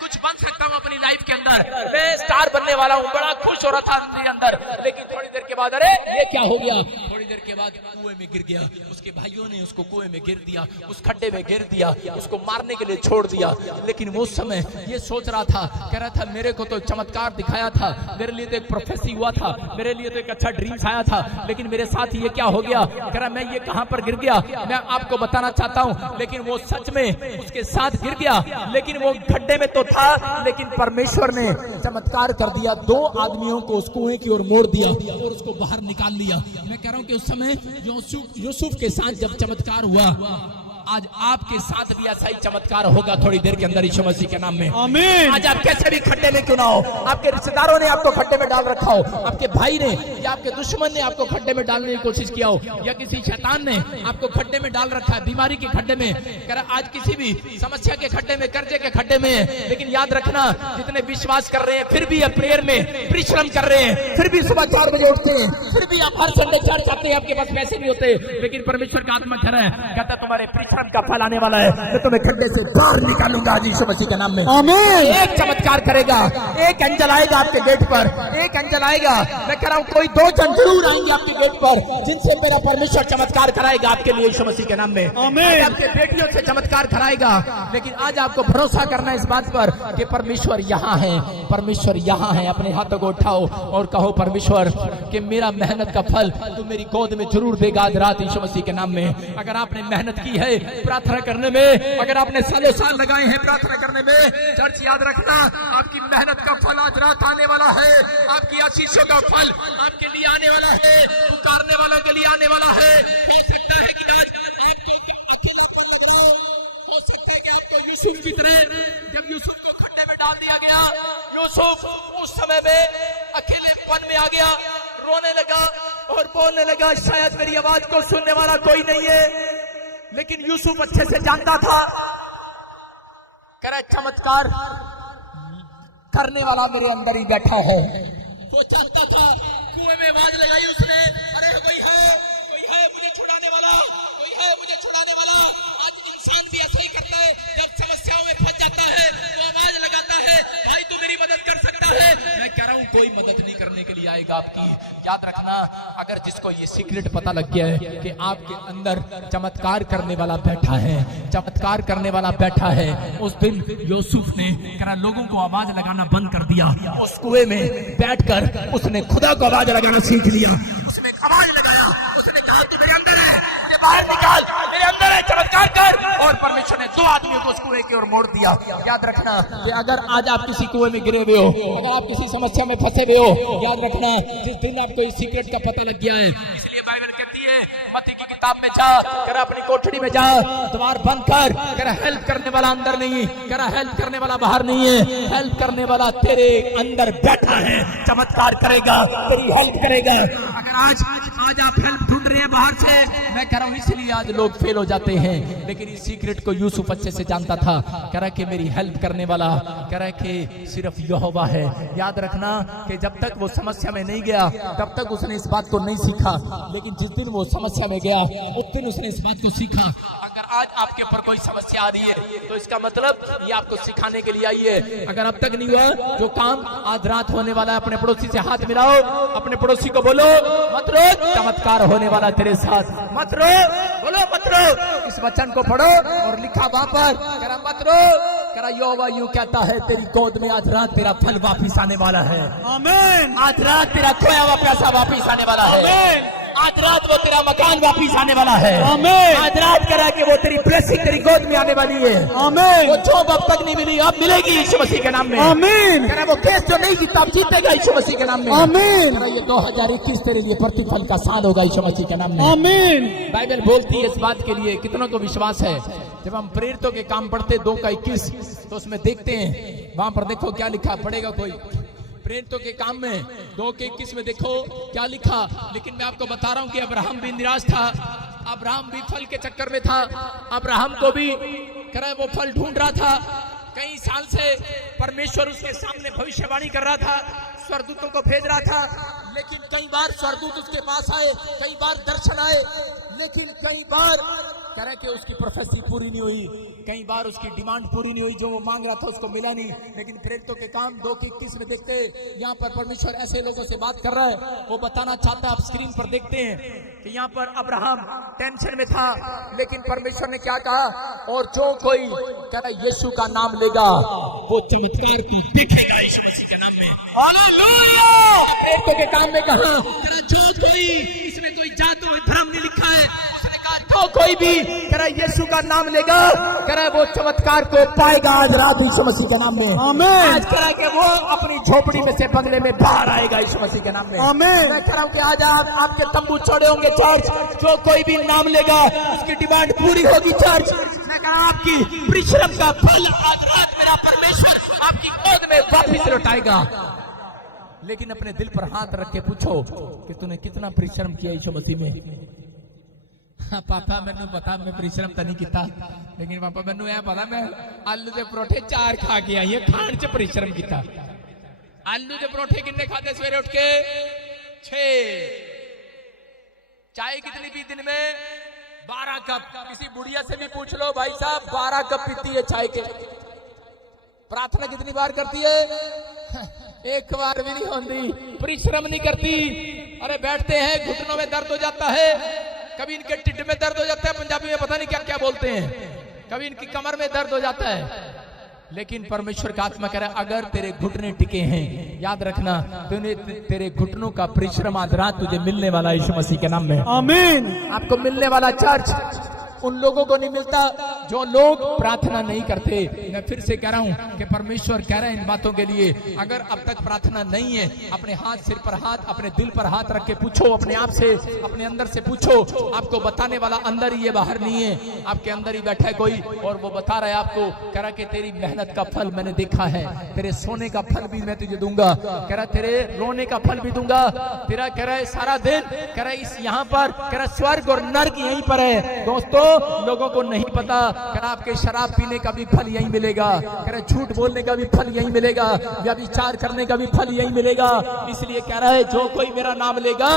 कुछ बन सकता हूँ अपनी लाइफ के अंदर, मैं स्टार बनने वाला हूँ। बड़ा खुश हो रहा था अंदर। लेकिन थोड़ी देर के बाद अरे ये क्या हो गया? थोड़ी देर के बाद कुएं में गिर गया। उसके भाइयों ने उसको कुएं में गिर दिया, उस खड्डे में गिर दिया, उसको मारने के लिए छोड़ दिया। लेकिन वो उस समय ये सोच रहा था, कह रहा था मेरे को तो चमत्कार दिखाया था, मेरे लिए तो एक प्रोफेसी हुआ था, मेरे लिए तो एक अच्छा ड्रीम्स आया था, लेकिन मेरे साथ ये क्या हो गया? कह रहा मैं ये कहां पर गिर गया? मैं आपको बताना चाहता हूं, लेकिन वो सच में उसके साथ गिर गया, लेकिन वो खड्डे में तो था, लेकिन परमेश्वर ने चमत्कार कर दिया, 2 आदमियों को उस कुएं की ओर मोड़ दिया और उसको बाहर निकाल लिया। मैं कह रहा हूं कि उस समय यूसुफ के साथ जब चमत्कार हुआ, आज आपके साथ भी ऐसा ही चमत्कार होगा थोड़ी देर के अंदर यीशु मसीह के नाम में। आमीन। आज आप कैसे भी खड्डे में क्यों ना हो, आपके रिश्तेदारों ने आपको खड्डे में डाल रखा हो, आपके भाई ने या आपके दुश्मन ने आपको खड्डे में डालने की कोशिश किया हो, या किसी शैतान ने आपको खड्डे में डाल रखा है, बीमारी के खड्डे में, आज किसी भी समस्या के खड्डे में, कर्जे के खड्डे में है। लेकिन याद रखना, जितने विश्वास कर रहे हैं फिर भी प्रेयर में परिश्रम कर रहे हैं, फिर भी सुबह 4 बजे उठते हैं, फिर भी आप हर संडे चर्च आते हैं, आपके पास पैसे नहीं होते, लेकिन परमेश्वर का आत्मा खड़ा है, कहता तुम्हारे परिश्रम का फल आने वाला है, मैं तुम्हें खड्डे से बाहर निकालूंगा आज यीशु मसीह के नाम में। आमीन। एक चमत्कार करेगा, एक एंजल आएगा आपके गेट पर, एक एंजल आएगा। मैं कह रहा हूं कोई 2 जन जरूर आएंगे आपके गेट पर, जिनसे मेरा परमेश्वर चमत्कार कराएगा आपके लिए यीशु मसीह के नाम में। आमीन। आपके बेटियों से चमत्कार कराएगा। लेकिन आज आपको भरोसा करना है इस बात पर कि परमेश्वर यहाँ है, परमेश्वर यहाँ है। अपने हाथों को उठाओ और कहो परमेश्वर कि मेरा मेहनत का फल तू मेरी गोद में जरूर देगा आज रात यीशु मसीह के नाम में। अगर आपने मेहनत की है प्रार्थना करने में, अगर आपने सालों साल लगाए हैं प्रार्थना करने में, चर्च याद रखना आपकी मेहनत का फल आज रात आने वाला है, आपकी आशीषों का फल आपके लिए आने वाला है, पुकारने वालों के लिए आने वाला है। हो सकता है कि आज आपको अकेलापन लग रहा हो सकता है कि आपको यूसुफ की तरह, जब यूसुफ को खड्डे में डाल दिया गया, यूसुफ उस समय में अकेलेपन में आ गया, रोने लगा और बोलने लगा शायद मेरी आवाज को सुनने वाला कोई नहीं है। लेकिन यूसुफ अच्छे से जानता था, कह रहा चमत्कार करने वाला मेरे अंदर ही बैठा है। वो जानता था, कुएं में आवाज लगाई उसने, अरे कोई है मुझे छुड़ाने वाला, कोई है मुझे छुड़ाने वाला। आज इंसान भी ऐसा ही करता है, जब समस्याओं में फंस जाता है वो आवाज लगाता है, भाई तू मेरी मदद कर सकता है। मैं कह रहा हूं कोई मदद नहीं करने के लिए आएगा आपकी। याद रखना, अगर जिसको ये सीक्रेट पता लग गया है कि आपके अंदर चमत्कार करने वाला बैठा है, चमत्कार करने वाला बैठा है, उस दिन यूसुफ ने लोगों को आवाज लगाना बंद कर दिया। उस कुएं में बैठकर उसने खुदा को आवाज लगाना सीख लिया। उसने आवाज लगाया, उसने कहा तू मेरे अंदर है, मुझे बाहर निकाल, मेरे अंदर है, चमत्कार कर। और परमेश्वर ने 2 आदमियों को उस कुएं की ओर मोड़ दिया। याद रखना कि अगर आज आप किसी कुएं में गिरे हुए हो, अगर आप किसी समस्या में फंसे हुए हो, याद रखना जिस दिन आपको इस सीक्रेट का पता लग गया है, इसलिए बाइबल कहती है मत्ती की किताब में जा कर अपनी कोठरी में जा, द्वार बंद कर हेल्प करने वाला अंदर नहीं, हेल्प करने वाला बाहर नहीं है, हेल्प करने वाला तेरे अंदर बैठा है, चमत्कार करेगा, तेरी हेल्प करेगा। अगर आज आप हेल्प ढूंढ रहे हैं बाहर से, मैं कह रहा हूं इसलिए आज लोग फेल हो जाते हैं। लेकिन इस सीक्रेट को यूसुफ अच्छे से जानता था, कह रहा कि मेरी हेल्प करने वाला, कह रहा कि सिर्फ यहोवा है। याद रखना कि जब तक वो समस्या में नहीं गया तब तक उसने इस बात को नहीं सीखा, लेकिन जिस दिन वो समस्या में गया उस दिन उसने इस बात को सीखा। अगर आज आपके ऊपर कोई समस्या आ रही है तो इसका मतलब ये आपको सिखाने के लिए आई है। अगर अब तक नहीं हुआ जो काम आज रात होने वाला है, अपने पड़ोसी से हाथ मिलाओ, अपने पड़ोसी को बोलो मत रो, चमत्कार होने वाला तेरे साथ, मत रो, बोलो मत रो। इस वचन को पढ़ो और लिखा वहां पर, करा मत रो, करा यहोवा यूं कहता है तेरी गोद में आज रात तेरा फल वापिस आने वाला है। आमीन। आज रात तेरा खोया हुआ पैसा वापिस आने वाला है। आमीन। आज रात वो तेरा मकान वापिस आने वाला है। आमीन। आज रात करा कि वो तेरी ब्लेसिंग तेरी गोद में आने वाली है। आमीन। वो जॉब अब तक नहीं मिली अब मिलेगी यीशु मसीह के नाम में। आमीन। करा वो केस जो नहीं जीता अब जीतेगा यीशु मसीह के नाम में। आमीन। करा ये 2021 तेरे लिए प्रतिफल का साल होगा यीशु मसीह के नाम में। आमीन। बाइबल बोलती है इस बात के लिए, कितनों को विश्वास है? जब हम प्रेरितों के काम पढ़ते 2:21 तो उसमें देखते हैं, वहां पर देखो क्या लिखा, पढ़ेगा कोई? प्रेरितों के काम में 2:21 में देखो क्या लिखा। लेकिन मैं आपको बता रहा हूं कि अब्राहम भी निराश था, अब्राहम भी फल के चक्कर में था, अब्राहम को भी करे वो फल ढूंढ रहा था। कई साल से परमेश्वर उसके सामने भविष्यवाणी कर रहा था, स्वर्गदूतों को भेज रहा था, लेकिन कई बार स्वर्गदूत उसके पास आए, कई बार दर्शन आए, लेकिन कई बार कह रहे कि उसकी प्रोफेसी पूरी नहीं हुई, कई बार उसकी डिमांड पूरी नहीं हुई, जो वो मांग रहा था उसको मिला नहीं। लेकिन प्रेरितों के काम 2:21 में देखते हैं, यहाँ पर परमेश्वर ऐसे लोगों से बात कर रहा है, वो बताना चाहता है। आप स्क्रीन पर देखते हैं कि यहाँ पर अब्राहम टेंशन में था, लेकिन परमेश्वर ने क्या कहा, और जो कोई कह रहा यीशु का नाम लेगा वो चमत्कार को देखेगा यीशु मसीह के नाम में। हालेलुया! प्रेरितों के काम में कहा जो कोई, इसमें कोई जात और धर्म नहीं लिखा है, उसने कहा जो कोई भी कह रहा यीशु का नाम लेगा कह रहा वो चमत्कार को पाएगा आज रात यीशु मसीह के नाम में। आमीन। आज कह रहा कि वो अपनी झोपड़ी में से बंगले में बाहर आएगा यीशु मसीह के नाम में। आमीन। मैं कह रहा हूँ कि आज आप आपके तंबू छोड़े होंगे चर्च, जो कोई भी नाम लेगा उसकी डिमांड पूरी होगी चर्च। मैं कह रहा हूं, आपकी परिश्रम का फल आज रात मेरा परमेश्वर आपकी गोद में वापिस लौटाएगा। लेकिन अपने दिल पर हाथ रख के पूछो कि तूने कितना परिश्रम किया यीशु मसीह में। हाँ, पापा मैंने पता मैं परिश्रम तो नहीं किया, लेकिन पापा मैंने यह पता मैं आलू के परोठे 4 खा के आई, खाण च परिश्रम किया। आलू के परोठे कितने खाते सवेरे उठ के? 6। चाय कितनी पी दिन में? 12 कप। किसी बुढ़िया से भी पूछ लो भाई साहब 12 कप पीती है चाय के। प्रार्थना कितनी बार करती है? एक बार भी नहीं होती। परिश्रम नहीं करती। अरे बैठते हैं घुटनों में दर्द हो जाता है, कभी इनके टिड्ड में दर्द हो जाता है, पंजाबी में पता नहीं क्या क्या बोलते हैं, कभी इनकी कमर में दर्द हो जाता है। लेकिन परमेश्वर का आत्मा कह रहा है अगर तेरे घुटने टिके हैं, याद रखना तेरे घुटनों का परिश्रम आज रात तुझे मिलने वाला है यीशु मसीह के नाम में। आमीन। आपको मिलने वाला चर्च उन लोगों को नहीं मिलता जो लोग प्रार्थना नहीं करते। मैं फिर से कह रहा हूं कि परमेश्वर कह रहे हैं इन बातों के लिए, अगर अब तक प्रार्थना नहीं है, अपने हाथ सिर पर हाथ, अपने दिल पर हाथ रख के पूछो, अपने आप से, अपने अंदर से पूछो। आपको बताने वाला अंदर ही है, बाहर नहीं है। आपके अंदर ही बैठा है कोई और वो बता रहा है आपको, कह रहा कि तेरी मेहनत का फल मैंने देखा है, तेरे सोने का फल भी मैं तुझे दूंगा, कह रहा तेरे रोने का फल भी दूंगा, तेरा कह रहा है सारा दिन, कह रहा इस यहाँ पर, कह रहा स्वर्ग और नर्क यहीं पर है। दोस्तों लोगों को नहीं पता, कह रहा आपके शराब पीने का भी फल यहीं मिलेगा, कह रहा झूठ बोलने का भी फल यहीं मिलेगा, व्यभिचार करने का भी फल यहीं मिलेगा। इसलिए कह रहा है जो कोई मेरा नाम लेगा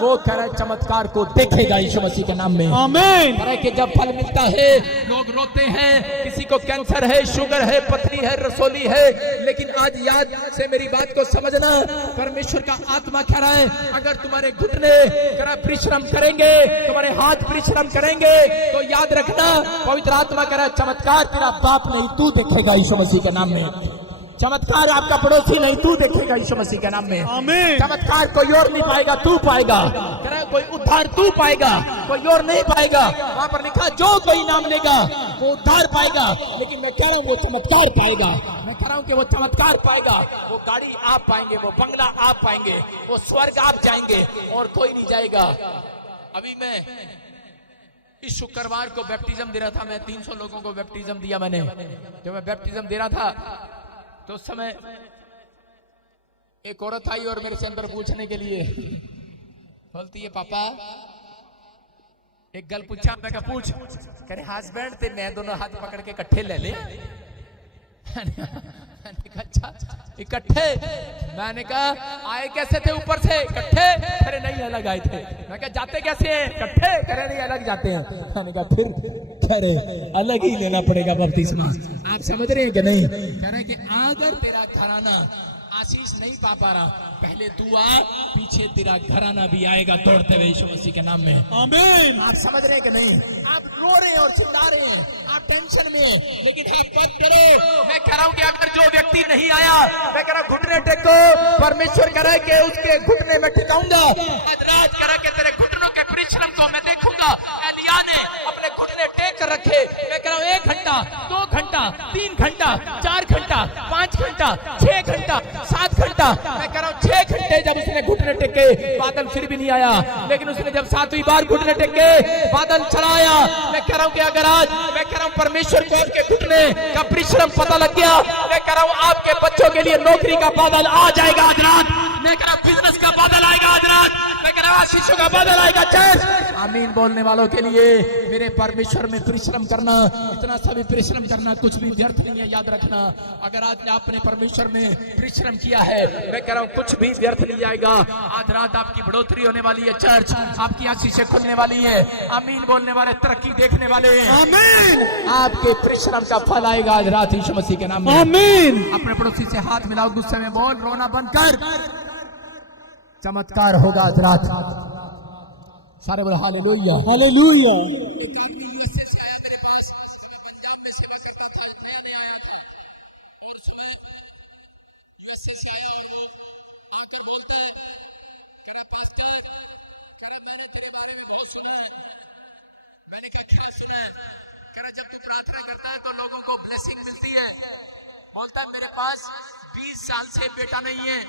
वो कह रहा है चमत्कार को देखेगा यीशु मसीह के नाम में। आमीन। कह रहा है कि जब फल मिलता है लोग रोते हैं, किसी को कैंसर है, शुगर है, पथरी है, रसोली है, लेकिन आज याद से मेरी बात को समझना, परमेश्वर का आत्मा कह रहा है अगर तुम्हारे घुटने कह रहा परिश्रम करेंगे, तुम्हारे हाथ परिश्रम करेंगे, तो याद रखना पवित्र आत्मा कह रहा है चमत्कार तेरा बाप नहीं तू देखेगा यीशु मसीह के नाम में। चमत्कार आपका पड़ोसी नहीं तू देखेगा यीशु मसीह के नाम में। आमीन। चमत्कार कोई और नहीं पाएगा, तू पाएगा। कह रहा है कोई उद्धार तू पाएगा, कोई और नहीं पाएगा। वहां पर लिखा जो कोई नाम लेगा वो उद्धार पाएगा, लेकिन मैं कह रहा हूं वो चमत्कार पाएगा। मैं कह रहा हूं कि वो चमत्कार पाएगा, वो गाड़ी आप पाएंगे, वो बंगला आप पाएंगे, वो स्वर्ग आप जाएंगे और कोई नहीं जाएगा। अभी मैं इस शुक्रवार को बैप्टिज्म दे रहा था, मैं 300 लोगों को बैप्टिज्म दिया मैंने। जब मैं बैप्टिज्म दे रहा था तो उस समय एक औरत आई और मेरे से अंदर पूछने के लिए बोलती है पापा एक गल पूछा। मैं कहा पूछ। कह रहे हस्बैंड ते मैं दोनों हाथ पकड़ के इकट्ठे ले ले। अच्छा इकट्ठे? मैंने कहा आए कैसे थे ऊपर से? इकट्ठे? अरे नहीं अलग आए थे। मैं कहा जाते कैसे हैं? इकट्ठे? कह रहे नहीं अलग जाते हैं। मैंने कहा फिर? कह रहे अलग ही लेना पड़ेगा बपतिस्मा। आप समझ रहे हैं कि नहीं? कह रहे कि अगर तेरा घराना आशीष नहीं पा रहा, पहले तू आ, पीछे तेरा घराना भी आएगा दौड़ते हुए यीशु मसीह के नाम में। आमीन। आप समझ रहे हैं कि नहीं? आप रो रहे हैं और चिल्ला रहे हैं, आप टेंशन में, लेकिन आप मत करो। मैं कह रहा हूं कि अगर जो व्यक्ति नहीं आया, मैं कह रहा हूं घुटने टेको, परमेश्वर कह रहा है कि उसके घुटने में टिकाऊंगा। आज रात कह रहा है कि तेरे घुटनों के परिश्रम को मैं देखूंगा। एलिया ने अपने घुटने टेक कर रखे। मैं कह रहा हूं 1 घंटा, 2 घंटा, 3 घंटा, 4 घंटा, 5 घंटा, 6 घंटा, 7 घंटा, मैं कह रहा हूं 6 घंटे जब उसने घुटने टेके बादल फिर भी नहीं आया, लेकिन उसने जब 7वीं बार घुटने टेके बादल चला आया। मैं कह रहा हूं कि अगर आज मैं कह रहा हूं परमेश्वर को आपके घुटने का परिश्रम पता लग गया, मैं कह रहा हूं आपके बच्चों के लिए नौकरी का बादल आ जाएगा आज रात। मैं कह रहा हूं बिजनेस का बादल आएगा आज रात। मैं कह रहा हूं आशीषों का बादल आएगा। चर्च आमीन बोलने वालों के लिए मेरे परमेश्वर में परिश्रम करना, इतना सा भी परिश्रम करना कुछ भी व्यर्थ नहीं है। याद रखना अगर आज आपने परमेश्वर में परिश्रम किया है, मैं कह रहा हूं कुछ भी व्यर्थ नहीं जाएगा। आज रात आपकी बढ़ोतरी होने वाली है। चर्च आपकी आशीषें खुलने वाली है। आमीन बोलने वाले तरक्की देखने वाले हैं। आमीन। आपके परिश्रम का फल आएगा आज रात यीशु मसीह के नाम में। आमीन। अपने पड़ोसी से हाथ मिलाओ, गुस्से में बोल, रोना बंद कर। चमत्कार होगा आज रात। सारे बोले हालेलुया, हालेलुया। मैंने रहा जब तू प्रार्थना करता है तो लोगों को ब्लेसिंग मिलती है। बोलता है मेरे पास 20 साल से बेटा नहीं है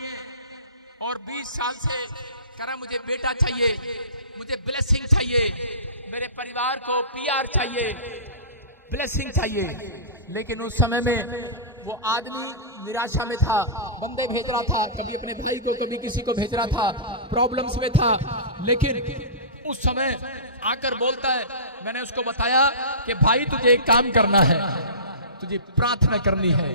और 20 साल से कह रहा मुझे बेटा चाहिए, मुझे ब्लेसिंग चाहिए, मेरे परिवार को PR चाहिए, ब्लेसिंग चाहिए। लेकिन उस समय में वो आदमी निराशा में था, बंदे भेज रहा था, कभी अपने भाई को कभी किसी को भेज रहा था, प्रॉब्लम्स में था। लेकिन उस समय आकर बोलता है, मैंने उसको बताया कि भाई तुझे एक काम करना है, तुझे प्रार्थना करनी है,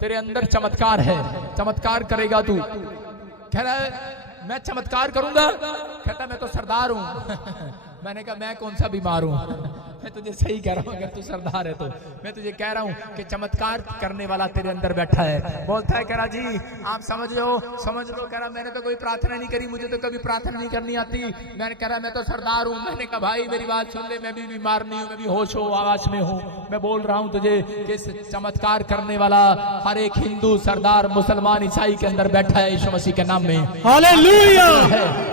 तेरे अंदर चमत्कार है, चमत्कार करेगा तू। कह रहा है मैं चमत्कार करूंगा? कहता मैं तो सरदार हूं। मैंने कहा मैं कौन सा बीमार हूं, मैं तुझे सही कह रहा हूं, अगर तू सरदार है तो मैं तुझे कह रहा हूं कि चमत्कार करने वाला तेरे अंदर बैठा है। बोलता है कह रहा जी आप समझ लो। कह रहा मैंने तो कोई प्रार्थना नहीं करी, मुझे तो कभी प्रार्थना नहीं करनी आती। मैंने कह रहा मैं तो सरदार हूं। मैंने कहा भाई मेरी बात सुन ले, मैं भी बीमार नहीं हूं, मैं भी होशो आवाज में हूं। मैं बोल रहा हूं तुझे कि चमत्कार करने वाला हर एक हिंदू, सरदार, मुसलमान, ईसाई के अंदर बैठा है यीशु मसीह के नाम में। हालेलुया।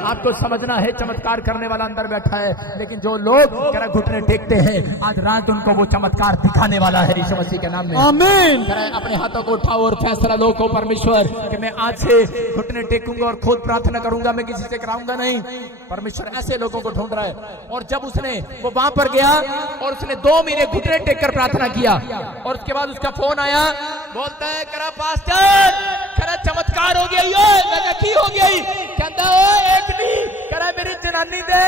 आपको समझना है चमत्कार करने वाला अंदर बैठा है। लेकिन जो लोग कह रहा घुटने टेकते हैं, आज रात उनको वो चमत्कार दिखाने वाला है यीशु मसीह के नाम में। आमीन। अपने हाथों को उठाओ और फैसला लो को परमेश्वर कि मैं आज से घुटने टेकूंगा और खुद प्रार्थना करूंगा, मैं किसी से कराऊंगा नहीं। परमेश्वर ऐसे लोगों को ढूंढ रहा है। और जब उसने वो वहां पर गया और उसने 2 महीने घुटने टेक कर प्रार्थना किया और उसके बाद उसका फोन आया, बोलता है करा पास्टर करा चमत्कार हो गया, मैं की हो गई। कहता एक नहीं करा मेरी जनानी दे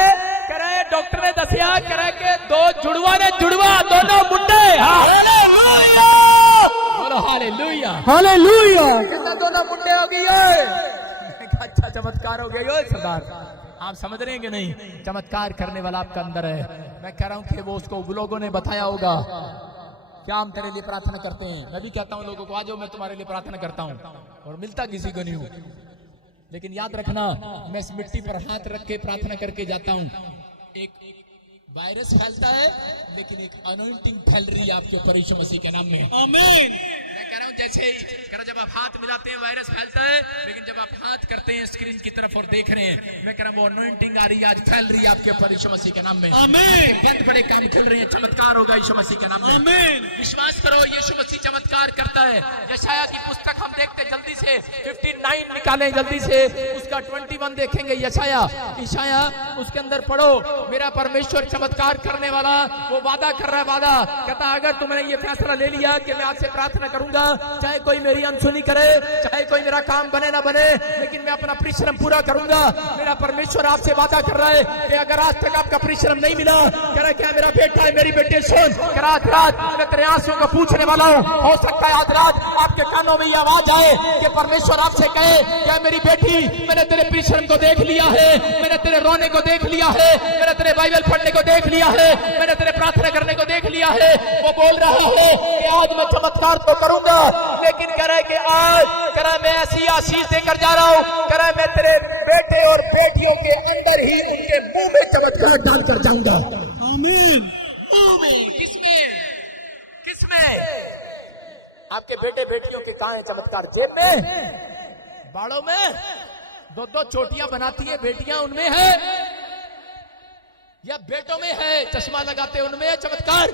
करे डॉक्टर ने दसिया करे के 2 जुड़वा ने जुड़वा दोनों मुंडे। बोलो हालेलुया हालेलुया। कहता दोनों मुंडे हो गई। अच्छा चमत्कार हो गया सरदार। आप समझ रहे हैं कि नहीं? चमत्कार करने वाला आपका अंदर है। मैं कह रहा हूं कि वो उसको लोगों ने बताया होगा क्या हम तेरे लिए प्रार्थना करते हैं। मैं भी कहता हूं लोगों को आ जाओ मैं तुम्हारे लिए प्रार्थना करता हूं, और मिलता किसी को नहीं हूं। लेकिन याद रखना मैं इस मिट्टी पर हाथ रख के प्रार्थना करके जाता हूं। एक वायरस फैलता है लेकिन एक अनॉइंटिंग फैल रही है आपके ऊपर यीशु मसीह के नाम में। आमीन। मैं कह रहा हूं जैसे ही जब आप हाथ मिलाते हैं वायरस फैलता है, लेकिन जब आप हाथ करते हैं स्क्रीन की तरफ और देख रहे हैं, मैं कह रहा हूं वो अनॉइंटिंग आ रही है, आज फैल रही है आपके ऊपर यीशु मसीह के नाम में। आमीन। बहुत बड़े काम खुल रही है, चमत्कार होगा यीशु मसीह के नाम में। आमीन। विश्वास करो यीशु मसीह चमत्कार करता है। यशाया की पुस्तक हम देखते जल्दी से 59 निकालें जल्दी से, उसका 21 देखेंगे। यशाया उसके अंदर पढ़ो। मेरा परमेश्वर चमत्कार करने वाला वो वादा कर रहा है, वादा कहता अगर तुमने ये फैसला ले लिया कि मैं आपसे प्रार्थना करूंगा, चाहे कोई मेरी अनसुनी करे, चाहे कोई मेरा काम बने ना बने, लेकिन मैं अपना परिश्रम पूरा करूंगा। मेरा परमेश्वर आपसे वादा कर रहा है कि अगर आज तक आपका परिश्रम नहीं मिला, कह रहा क्या मेरा बेटा है मेरी बेटी सुन, कह रहा आज रात मैं तेरे आंसुओं को पूछने वाला हूं। हो सकता है आज रात आपके कानों में ये आवाज आए कि परमेश्वर आपसे कहे क्या मेरी बेटी मैंने तेरे परिश्रम को देख लिया है, मैंने तेरे रोने को देख लिया है, मैंने तेरे बाइबल पढ़ने को देख लिया है, मैंने तेरे प्रार्थना करने को देख लिया है। वो बोल रहा है कि आज मैं चमत्कार तो करूंगा, लेकिन कह रहा है कि आज कह रहा मैं ऐसी आशीष देकर जा रहा हूं, कह रहा मैं तेरे बेटे और बेटियों के अंदर ही उनके मुंह में चमत्कार डालकर जाऊंगा। आमीन। किसमें? आपके बेटे बेटियों के कहां है चमत्कार? जेब में, बाड़ों में, 2 चोटियां बनाती है बेटियां उनमें है, या बेटों में है चश्मा लगाते उनमें है चमत्कार।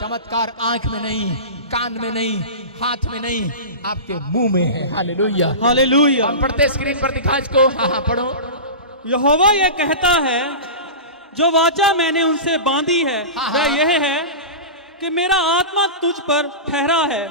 चमत्कार आंख में नहीं, कान में नहीं, हाथ में नहीं, आपके मुंह में है। Hallelujah hallelujah. हम पढ़ते स्क्रीन पर दिखा इसको। हाँ पढ़ो। यहोवा यह कहता है जो वाचा मैंने उनसे बांधी है वह यह है कि मेरा आत्मा तुझ पर ठहरा है,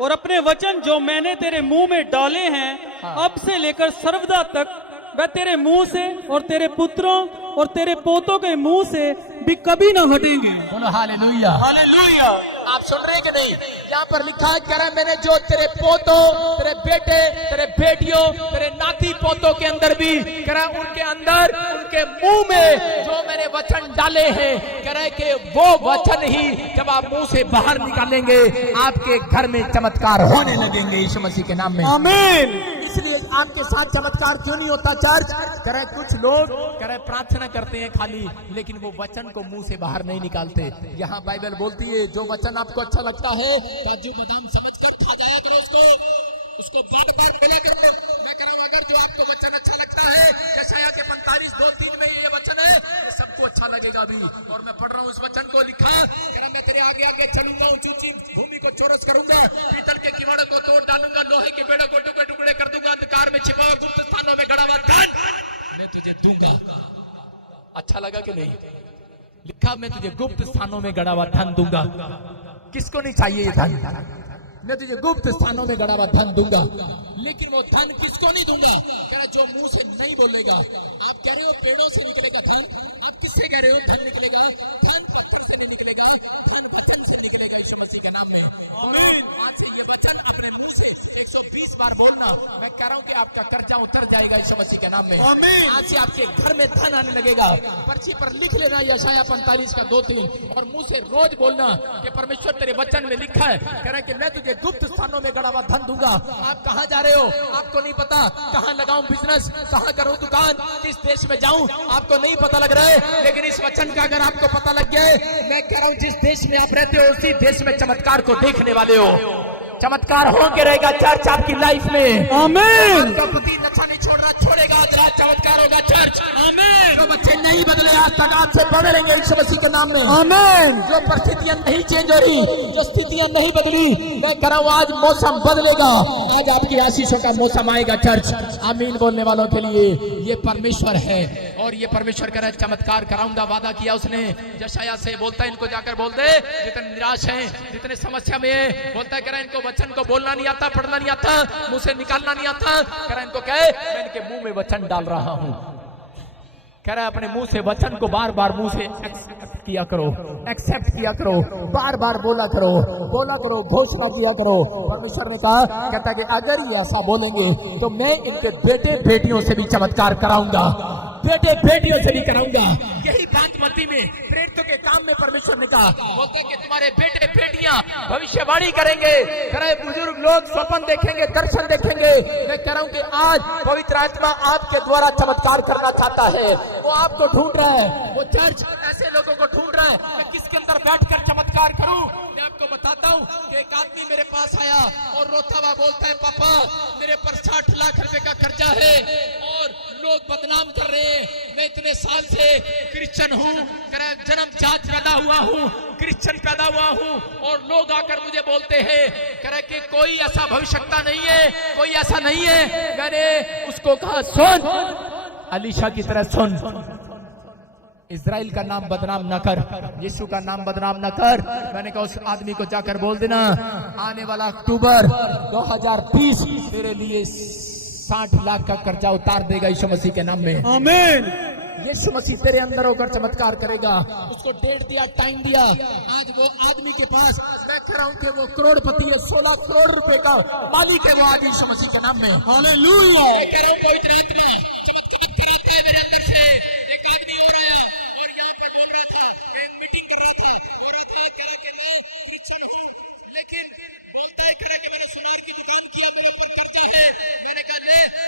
और अपने वचन जो मैंने तेरे मुंह में डाले हैं अब से लेकर सर्वदा तक वह तेरे मुंह से और तेरे पुत्रों और तेरे पोतों के मुंह से भी कभी न हटेंगे। Hallelujah hallelujah. आप सुन रहे हैं कि नहीं? यहाँ पर लिखा है कह रहा मैंने जो तेरे पोतों, तेरे बेटे, तेरे बेटियों, तेरे नाती पोतों के अंदर भी कह रहा उनके अंदर उनके मुंह में जो मैंने वचन डाले हैं, कह रहे कि वो वचन ही जब आप मुंह से बाहर निकालेंगे आपके घर में चमत्कार होने लगेंगे यीशु मसीह के नाम में। आमीन। इसलिए आपके साथ चमत्कार क्यों नहीं होता चर्च? कह रहे कुछ लोग कह रहे प्रार्थना करते हैं खाली, लेकिन वो वचन को मुंह से बाहर नहीं निकालते। यहाँ बाइबल बोलती है जो वचन आपको अच्छा लगता है काजू बादाम समझकर खा जाया करो उसको बार-बार मिला करो। मैं कह रहा हूँ अगर जो आपको वचन अच्छा लगता है, यशाया के 45:2-3 में ये वचन है, सबको अच्छा लगेगा भी। और मैं पढ़ रहा हूँ इस वचन को, लिखा मैं तेरे आगे आगे चलूंगा, ऊंची भूमि को चौरस करूंगा, पीतल के किवाड़ों को तोड़ डालूंगा, लोहे के बेड़ों को टुकड़े टुकड़े कर दूंगा, अंधकार में छिपा हुआ गुप्त स्थानों में गड़ा हुआ धन मैं तुझे दूंगा। अच्छा लगा कि नहीं? लिखा मैं तुझे गुप्त स्थानों में गड़ा हुआ धन दूंगा। किसको नहीं चाहिए ये धन? मैं तुझे गुप्त स्थानों में गड़ा हुआ धन दूंगा, लेकिन वो धन किसको नहीं दूंगा? कह रहा जो मुंह से नहीं बोलेगा। आप कह रहे हो पेड़ों से निकलेगा धन, आप किससे कह रहे हो धन निकलेगा? धन पत्थर से नहीं निकलेगा, धन वचन से निकलेगा, यीशु मसीह के नाम में। आज से ये वचन अपने मुंह से 120 बार बोलना। मैं कह रहा हूँ कि आपका कर्जा उतर जाएगा यीशु मसीह के नाम में। आज से आपके घर में धन आने लगेगा। पर्ची पर लिख लेना यशायाह 45 का 2-3 और मुंह से रोज बोलना कि परमेश्वर तेरे वचन में लिखा है, कह रहा है कि मैं तुझे गुप्त स्थानों में गड़ा हुआ धन दूंगा। आप कहाँ जा रहे हो? आपको नहीं पता। कहाँ लगाऊं बिजनेस, कहाँ करूं दुकान, किस देश में जाऊं, आपको नहीं पता लग रहा है। लेकिन इस वचन का अगर आपको पता लग गया है, मैं कह रहा हूं जिस देश में आप रहते हो उसी देश में चमत्कार को देखने वाले हो। चमत्कार होके रहेगा चर्च आपकी लाइफ में। आमीन। आपका पति नशा नहीं छोड़ रहा, छोड़ेगा, आज रात चमत्कार होगा चर्च। आमीन। जो बच्चे नहीं बदले आज तक आज से बदलेंगे यीशु मसीह के नाम में। आमीन। जो परिस्थितियां नहीं चेंज हो रही, जो स्थितियां नहीं बदली, मैं कह रहा हूं आज मौसम बदलेगा, आज आपकी आशीषों का मौसम आएगा चर्च। आमीन बोलने वालों के लिए ये परमेश्वर है और ये परमेश्वर कह रहा है चमत्कार कराऊंगा। वादा किया उसने। यशायाह से बोलता है इनको जाकर बोल दे जितने निराश हैं, जितने समस्या में है, बोलता है कह रहा है इनको वचन को बोलना नहीं आता, पढ़ना नहीं आता, मुंह से निकालना नहीं आता, कह रहा है इनको कहे मैं इनके मुंह में वचन डाल रहा हूं। कह रहा है अपने मुंह से वचन को बार बार मुंह से एक्सेप्ट किया करो, एक्सेप्ट किया करो, बार बार बोला करो, घोषणा किया करो। परमेश्वर ने कहा, कहता है कि अगर ये ऐसा बोलेंगे तो मैं इनके बेटे बेटियों से भी चमत्कार कराऊंगा, बेटे बेटियों से भी कराऊंगा। यही बात मत्ती में प्रेरितों के काम में परमेश्वर ने कहा, बोलते हैं कि तुम्हारे बेटे बेटियां भविष्यवाणी करेंगे, कह रहे बुजुर्ग लोग स्वप्न देखेंगे, दर्शन देखेंगे। मैं कह रहा हूं कि आज पवित्र आत्मा आपके द्वारा चमत्कार करना चाहता है। वो आपको ढूंढ रहा है, वो चर्च ऐसे लोगों को ढूंढ रहा है मैं किसके अंदर बैठकर चमत्कार करूं। मैं आपको बताता हूं कि एक आदमी मेरे पास आया और रोता हुआ बोलता है पापा मेरे पर 60 लाख रुपए का खर्चा है और लोग बदनाम कर रहे हैं। मैं इतने साल से क्रिश्चियन हूँ, जन्मजात पैदा हुआ हूँ, क्रिश्चियन पैदा हुआ हूँ और लोग आकर मुझे बोलते हैं कह रहे कि कोई ऐसा भविष्यता नहीं है, कोई ऐसा नहीं है। मैंने उसको कहा सुन, अलीशा की तरह सुन, इजराइल का नाम बदनाम न कर, यीशु का नाम बदनाम न कर। मैंने कहा उस आदमी को जाकर बोल देना आने वाला अक्टूबर 2020 तेरे लिए 60 लाख का कर्जा उतार देगा यीशु मसीह के नाम में। आमीन। यीशु मसीह तेरे अंदर होकर चमत्कार करेगा। उसको डेट दिया, टाइम दिया। आज वो आदमी के पास मैं कह रहा हूं कि वो करोड़पति है, 16 करोड़ रुपए का मालिक है वो आज यीशु मसीह के नाम में। हालेलुया।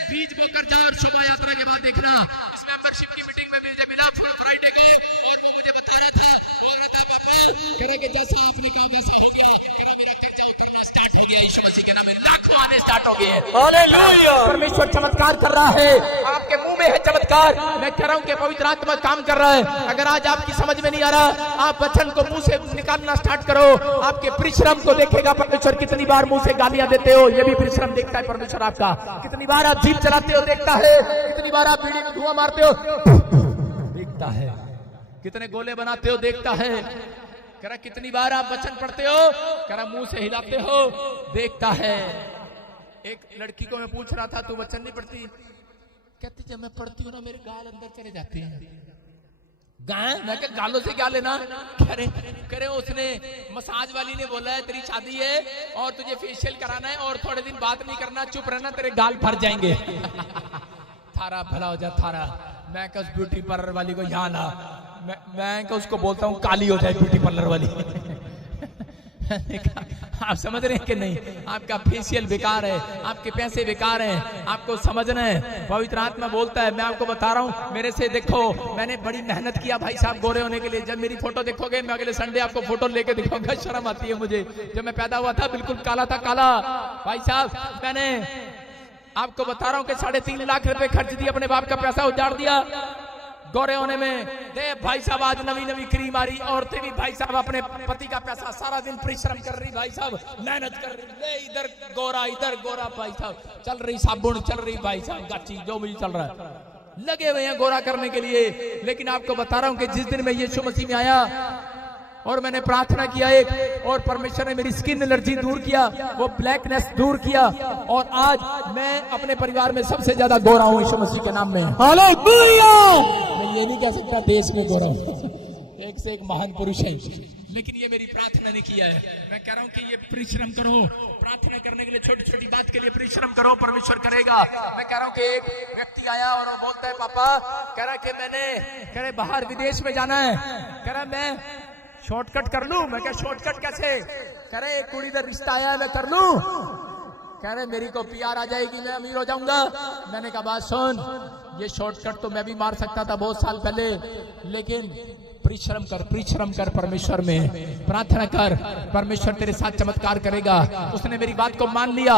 बीज बोकर जा और शोभा यात्रा के बाद देखना इस मेंबरशिप की मीटिंग में मुझे मिला फुल फ्राइडे को और वो मुझे बता रहा था करे कि जैसा आपने कहा वैसा हो गया, मेरा कर्जा उतरना स्टार्ट हो गया, यीशु मसीह के नाम में लाखों आने स्टार्ट हो गए। हालेलुया। परमेश्वर चमत्कार कर रहा है, आपके मुंह में है चमत्कार। मैं कह रहा हूं कि पवित्र आत्मा काम कर रहा है। अगर आज आपकी समझ में नहीं आ रहा, आप वचन को मुंह से निकालना स्टार्ट करो, आपके परिश्रम को देखेगा परमेश्वर। कितनी बार मुंह से गालियां देते हो, ये भी परिश्रम देखता है परमेश्वर आपका। कितनी बार आप जीप चलाते हो देखता है, कितनी बार आप बीड़ी में धुआं मारते हो देखता है, कितने गोले बनाते हो देखता है। कह रहा कितनी बार आप वचन पढ़ते हो, कह रहा मुंह से हिलाते हो देखता है। एक लड़की को मैं पूछ रहा था तू वचन नहीं पढ़ती? कहती जब मैं पढ़ती हूँ ना मेरे गाल अंदर चले जाते हैं। गाय मैं क्या गालों से क्या लेना? कह रहे उसने मसाज वाली ने बोला है तेरी शादी है और तुझे फेशियल कराना है और थोड़े दिन बात नहीं करना, चुप रहना, तेरे गाल फट जाएंगे। थारा भला हो जा थारा। मैं क्या उस ब्यूटी पार्लर वाली को यहाँ ला, मैं क्या उसको बोलता हूँ काली हो जाए ब्यूटी पार्लर वाली। आप समझ रहे हैं कि नहीं? आपका फेशियल बेकार है, आपके पैसे बेकार हैं, आपको समझना है। पवित्र आत्मा बोलता है, मैं आपको बता रहा हूँ मेरे से देखो, मैंने बड़ी मेहनत किया भाई साहब गोरे होने के लिए। जब मेरी फोटो देखोगे, मैं अगले संडे आपको फोटो लेके दिखाऊंगा, शर्म आती है मुझे। जब मैं पैदा हुआ था बिल्कुल काला था, काला भाई साहब। मैंने आपको बता रहा हूँ कि 3.5 लाख रुपए खर्च दिए, अपने बाप का पैसा उजाड़ दिया। गोरे होने में दे भाई साहब, आज नवी नवी क्रीम आ रही, औरतें भी भाई साहब अपने पति का पैसा सारा दिन परिश्रम कर रही, भाई साहब मेहनत कर रही, ले इधर गोरा भाई साहब, चल रही साबुन चल रही भाई साहब, गाची जो भी चल रहा है, लगे हुए हैं गोरा करने के लिए। लेकिन आपको बता रहा हूं कि जिस दिन मैं यीशु मसीह में आया और मैंने प्रार्थना किया एक, और परमेश्वर ने मेरी स्किन एलर्जी दूर किया, वो ब्लैकनेस दूर किया, और आज मैं अपने परिवार में सबसे ज्यादा गोरा हूं यीशु मसीह के नाम में। हालेलुया। मैं ये नहीं कह सकता देश में गोरा हूं, एक से एक महान पुरुष है, लेकिन ये मेरी प्रार्थना ने किया है। मैं कह रहा हूं कि ये परिश्रम करो, प्रार्थना करने के लिए छोटी छोटी बात के लिए परिश्रम करो, परमेश्वर करेगा। मैं कह रहा हूं कि एक व्यक्ति आया और वो बोलता है पापा, कह रहा कि मैंने, कह रहे बाहर विदेश में जाना है, कह रहा मैं शॉर्टकट कर लूं। मैं क्या शॉर्टकट कैसे? कह रहे एक कुड़ी इधर रिश्ता आया है, मैं कर लूं। कह रहे मेरी को पीआर आ जाएगी, मैं अमीर हो जाऊंगा। मैंने कहा बात सुन, ये शॉर्टकट तो मैं भी मार सकता था बहुत साल पहले, लेकिन परिश्रम कर परमेश्वर में, प्रार्थना कर, परमेश्वर तेरे साथ चमत्कार करेगा। उसने मेरी बात को मान लिया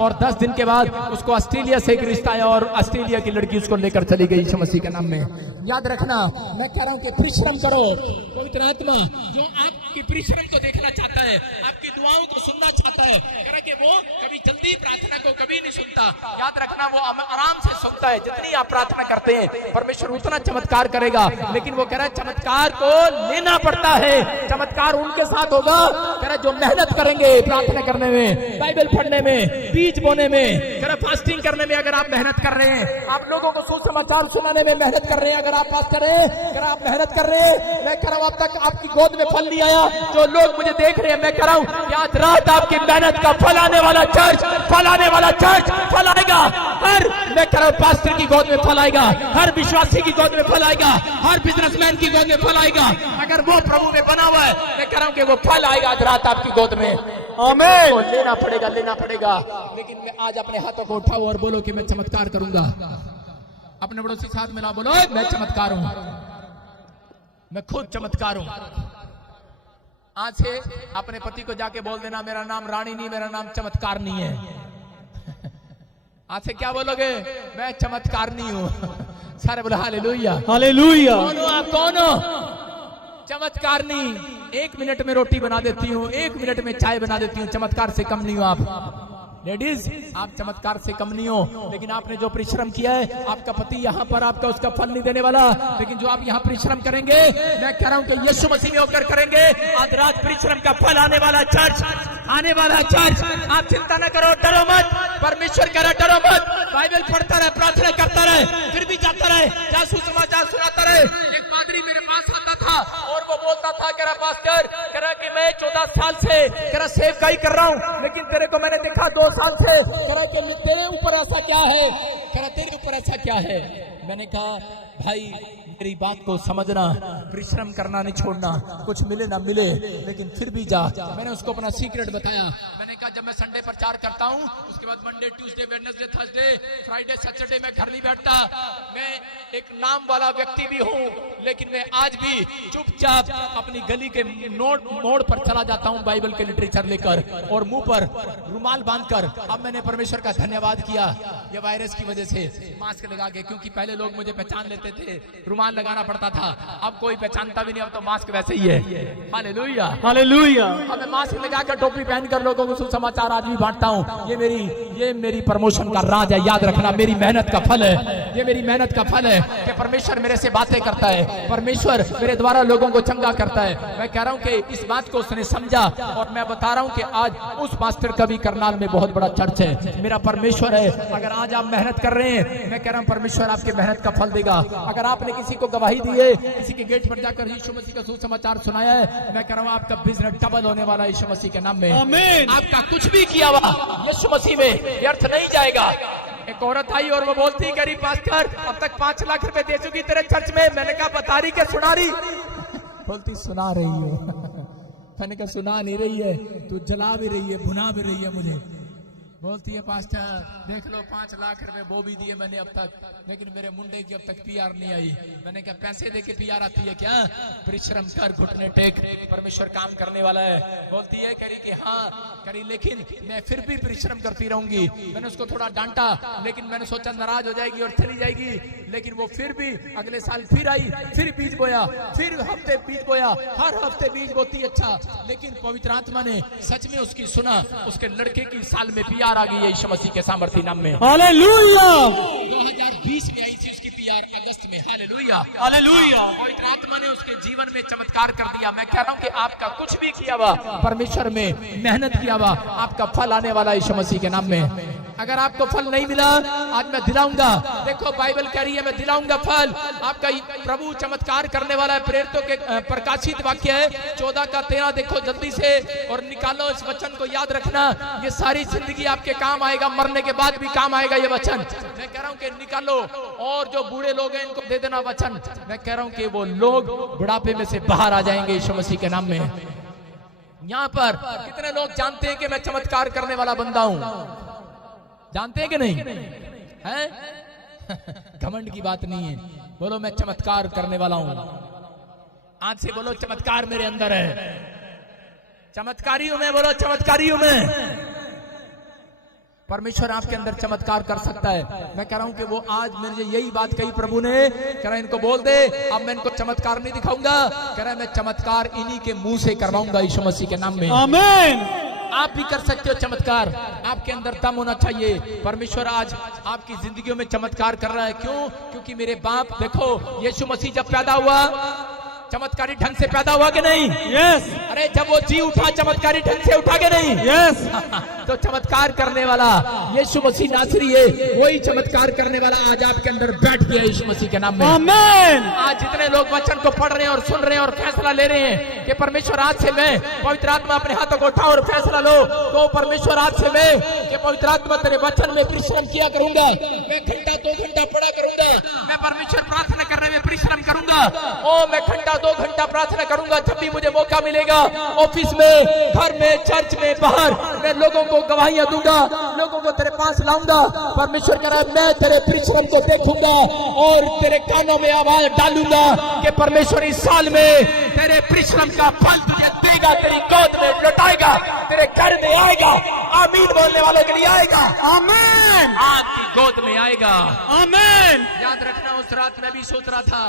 और 10 दिन के बाद उसको ऑस्ट्रेलिया से एक रिश्ता आया और ऑस्ट्रेलिया की लड़की उसको लेकर चली गई यीशु मसीह के नाम में। याद रखना, मैं कह रहा हूं कि परिश्रम करो। पवित्र आत्मा जो आपकी परिश्रम को देखना चाहता है, आपकी दुआओं को सुनना चाहता है, कह रहा कि वो कभी जल्दी प्रार्थना को कभी नहीं सुनता। याद रखना, वो आराम से सुनता है। जितनी आप प्रार्थना करते हैं परमेश्वर उतना चमत्कार करेगा, लेकिन वो कह रहा है चमत्कार को लेना पड़ता है। चमत्कार उनके साथ होगा, कह रहा जो मेहनत करेंगे प्रार्थना करने में, बाइबल पढ़ने में, बीज बोने में, कह रहा फास्टिंग करने में। अगर आप मेहनत कर रहे हैं, आप लोगों को सुसमाचार सुनाने में मेहनत कर रहे हैं, अगर आप पास कर रहे हैं, अगर आप मेहनत कर रहे हैं, मैं कह रहा हूं अब तक आपकी गोद में फल नहीं आया। जो लोग मुझे देख रहे हैं, मैं कह रहा हूं कि आज रात आपकी मेहनत का फल आने वाला चर्च फल आएगा। हर, मैं कह रहा हूं पास्टर की गोद में फल आएगा, हर विश्वासी की गोद में फल आएगा, हर बिजनेसमैन की गोद में फल आएगा। अगर वो प्रभु में बना हुआ है, मैं कह रहा हूं कि वो फल आएगा आज रात आपकी गोद में। आमीन। तो लेना पड़ेगा। लेकिन मैं आज अपने हाथों को उठाओ और बोलो कि मैं चमत्कार करूंगा। अपने पड़ोसी साथ मिला, बोलो मैं चमत्कार हूं, मैं खुद चमत्कार हूं। आज से अपने पति को जाके बोल देना, मेरा नाम रानी नहीं, मेरा नाम चमत्कार नहीं है। आज से क्या बोलोगे? मैं चमत्कार नहीं हूं। सारे बोलो हालेलुया, हालेलुया। कौन हो? चमत्कार नहीं। 1 मिनट में रोटी बना देती हूँ, 1 मिनट में चाय बना देती हूँ, चमत्कार से कम नहीं हो आप। लेडीज, आप चमत्कार से कम नहीं हो, लेकिन आपने जो परिश्रम किया है, आपका पति यहाँ पर आपका उसका फल नहीं देने वाला, लेकिन जो आप यहाँ परिश्रम करेंगे, मैं कह रहा हूँ कि यीशु मसीह में होकर करेंगे, आज रात परिश्रम का फल आने वाला चर्च। आप चिंता न करो, डरो मत। परमेश्वर कह रहा डरो मत, बाइबल पढ़ता रहे, प्रार्थना करता रहे, फिर भी जाता रहे, जासूस समाचार सुनाता रहे। एक पादरी मेरे पास आता था और वो बोलता था, कह रहा पास्टर, कह रहा कि मैं 14 साल से कह रहा सेवकाई कर रहा हूँ, लेकिन तेरे को मैंने देखा 2 साल से, कह रहा कि तेरे ऊपर ऐसा क्या है? कह रहा तेरे ऊपर ऐसा क्या है? मैंने कहा भाई मेरी बात को समझना, परिश्रम करना नहीं छोड़ना, कुछ मिले ना मिले, लेकिन फिर भी जा। मैंने उसको अपना सीक्रेट बताया। मैंने कहा जब मैं संडे प्रचार करता हूँ, उसके बाद Monday, Tuesday, Wednesday, Thursday, Friday, Saturday मैं घर नहीं बैठता। मैं एक नाम वाला व्यक्ति भी हूँ, लेकिन मैं आज भी चुपचाप अपनी गली के मोड़ पर चला जाता हूँ बाइबल के लिटरेचर लेकर और मुंह पर रुमाल बांधकर। अब मैंने परमेश्वर का धन्यवाद किया ये वायरस की वजह से, मास्क लगा के, क्योंकि पहले लोग मुझे पहचान लेते थे, रुमाल लगाना पड़ता था, अब कोई पहचानता भी नहीं, अब तो मास्क वैसे ही है। Hallelujah, hallelujah. अब मैं मास्क लगाकर टोपी पहनकर लोगों को सुसमाचार आज भी बांटता हूँ। ये मेरी प्रमोशन का राज है। याद रखना, मेरी मेहनत का फल है, ये मेरी मेहनत का फल है कि परमेश्वर मेरे से बातें करता है, परमेश्वर मेरे द्वारा लोगों को चंगा करता है। मैं कह रहा हूँ कि इस बात को उसने समझा, और मैं बता रहा हूँ कि आज उस मास्टर का भी करनाल में बहुत बड़ा चर्च है। मेरा परमेश्वर है। अगर आज आप मेहनत कर रहे हैं, मैं कह रहा हूँ परमेश्वर आपके मेहनत का फल देगा। अगर आपने किसी को गवाही दी है, किसी के गेट पर जाकर यीशु मसीह का सुसमाचार सुनाया है, मैं कह रहा हूँ आपका बिजनेस डबल होने वाला यीशु मसीह के नाम में। आमीन। आपका कुछ भी किया हुआ यीशु मसीह में व्यर्थ नहीं जाएगा। एक औरत आई और वो बोलती, गरीब पास्टर अब तक 5 लाख रुपए दे चुकी तेरे चर्च में। मैंने कहा बता रही क्या सुना रही? बोलती सुना रही हो। मैंने कहा सुना नहीं रही है, तू जला भी रही है, भुना भी रही है मुझे। बोलती है पास्टर देख लो 5 लाख रुपए वो भी दिए मैंने अब तक, लेकिन मेरे मुंडे की अब तक पीआर नहीं आई। मैंने कहा पैसे देके पीआर आती है क्या? परिश्रम कर, घुटने टेक, परमेश्वर काम करने वाला है। बोलती है करी कि हाँ करी, लेकिन मैं फिर भी परिश्रम करती रहूंगी। मैंने उसको थोड़ा डांटा, लेकिन मैंने सोचा नाराज हो जाएगी और चली जाएगी, लेकिन वो फिर भी अगले साल फिर आई, फिर बीज बोया, फिर हफ्ते बीज बोया, हर हफ्ते बीज बोती। अच्छा, लेकिन पवित्र आत्मा ने सच में उसकी सुना, उसके लड़के की साल में पीआर आ गई है यीशु मसीह के सामर्थ्य नाम में। हालेलुया। 2020 में आई थी उसकी पीआर अगस्त में। Hallelujah hallelujah. पवित्र आत्मा ने उसके जीवन में चमत्कार कर दिया। मैं कह रहा हूँ कि आपका कुछ भी किया हुआ परमेश्वर में मेहनत किया हुआ आपका फल आने वाला है यीशु मसीह के नाम में। अगर आपको फल नहीं मिला आज मैं दिलाऊंगा। देखो बाइबल कह रही है मैं दिलाऊंगा फल। आपका प्रभु चमत्कार करने वाला है। प्रेरितों के प्रकाशित वाक्य है 14:13। देखो जल्दी से और निकालो इस वचन को, याद रखना ये सारी जिंदगी आपके काम आएगा, मरने के बाद भी काम आएगा ये वचन। मैं कह रहा हूँ कि निकालो, और जो बूढ़े लोग हैं इनको दे देना वचन। मैं कह रहा हूँ कि वो लोग बुढ़ापे में से बाहर आ जाएंगे यीशु मसीह के नाम में। यहाँ पर कितने लोग जानते हैं कि मैं चमत्कार करने वाला बंदा हूँ? जानते हैं कि नहीं है? घमंड की बात नहीं है। बोलो मैं चमत्कार करने वाला हूं। आज से बोलो चमत्कार मेरे अंदर है। चमत्कारी हूं मैं, बोलो चमत्कारी हूं मैं। परमेश्वर आपके अंदर चमत्कार कर सकता है। मैं कह रहा हूं कि वो आज मुझे यही बात कही प्रभु ने, कह रहा इनको बोल दे अब मैं इनको चमत्कार नहीं दिखाऊंगा, कह रहा मैं चमत्कार इन्हीं के मुंह से करवाऊंगा यीशु मसीह के नाम में। आमीन। आप भी कर सकते हो चमत्कार, आपके अंदर दम होना चाहिए। परमेश्वर आज आपकी जिंदगियों में चमत्कार कर रहा है। क्यों? क्योंकि मेरे बाप देखो यीशु मसीह जब पैदा हुआ चमत्कारी ढंग से पैदा हुआ कि नहीं? यस। अरे जब वो जी उठा चमत्कारी ढंग से उठा के नहीं? यस। तो चमत्कार करने वाला यीशु मसीह नासरी है, वही चमत्कार करने वाला आज आपके अंदर बैठ गया यीशु मसीह के नाम में। आमीन। आज जितने लोग वचन को पढ़ रहे हैं और सुन रहे हैं और फैसला ले रहे हैं कि परमेश्वर आज से मैं, पवित्र आत्मा अपने हाथों को उठाओ और फैसला लो, तो परमेश्वर आज से मैं कि पवित्र आत्मा तेरे वचन में परिश्रम किया करूंगा। मैं घंटा 2 घंटा पढ़ा करूंगा। मैं परमेश्वर प्रार्थना करने में परिश्रम करूंगा। ओ मैं घंटा 2 घंटा प्रार्थना करूंगा। जब भी मुझे मौका मिलेगा ऑफिस में, घर में, चर्च में, बाहर, मैं लोगों को गवाहियां दूंगा, लोगों को तेरे पास लाऊंगा। परमेश्वर कह रहा है मैं तेरे परिश्रम को देखूंगा और तेरे कानों में आवाज डालूंगा कि परमेश्वर इस साल में तेरे परिश्रम का फल तुझे देगा, तेरी गोद में लौटाएगा, तेरे घर में आएगा। आमीन बोलने वालों के लिए आएगा। आमीन। आपकी गोद में आएगा। आमीन। याद रखना उस रात मैं भी सोच रहा था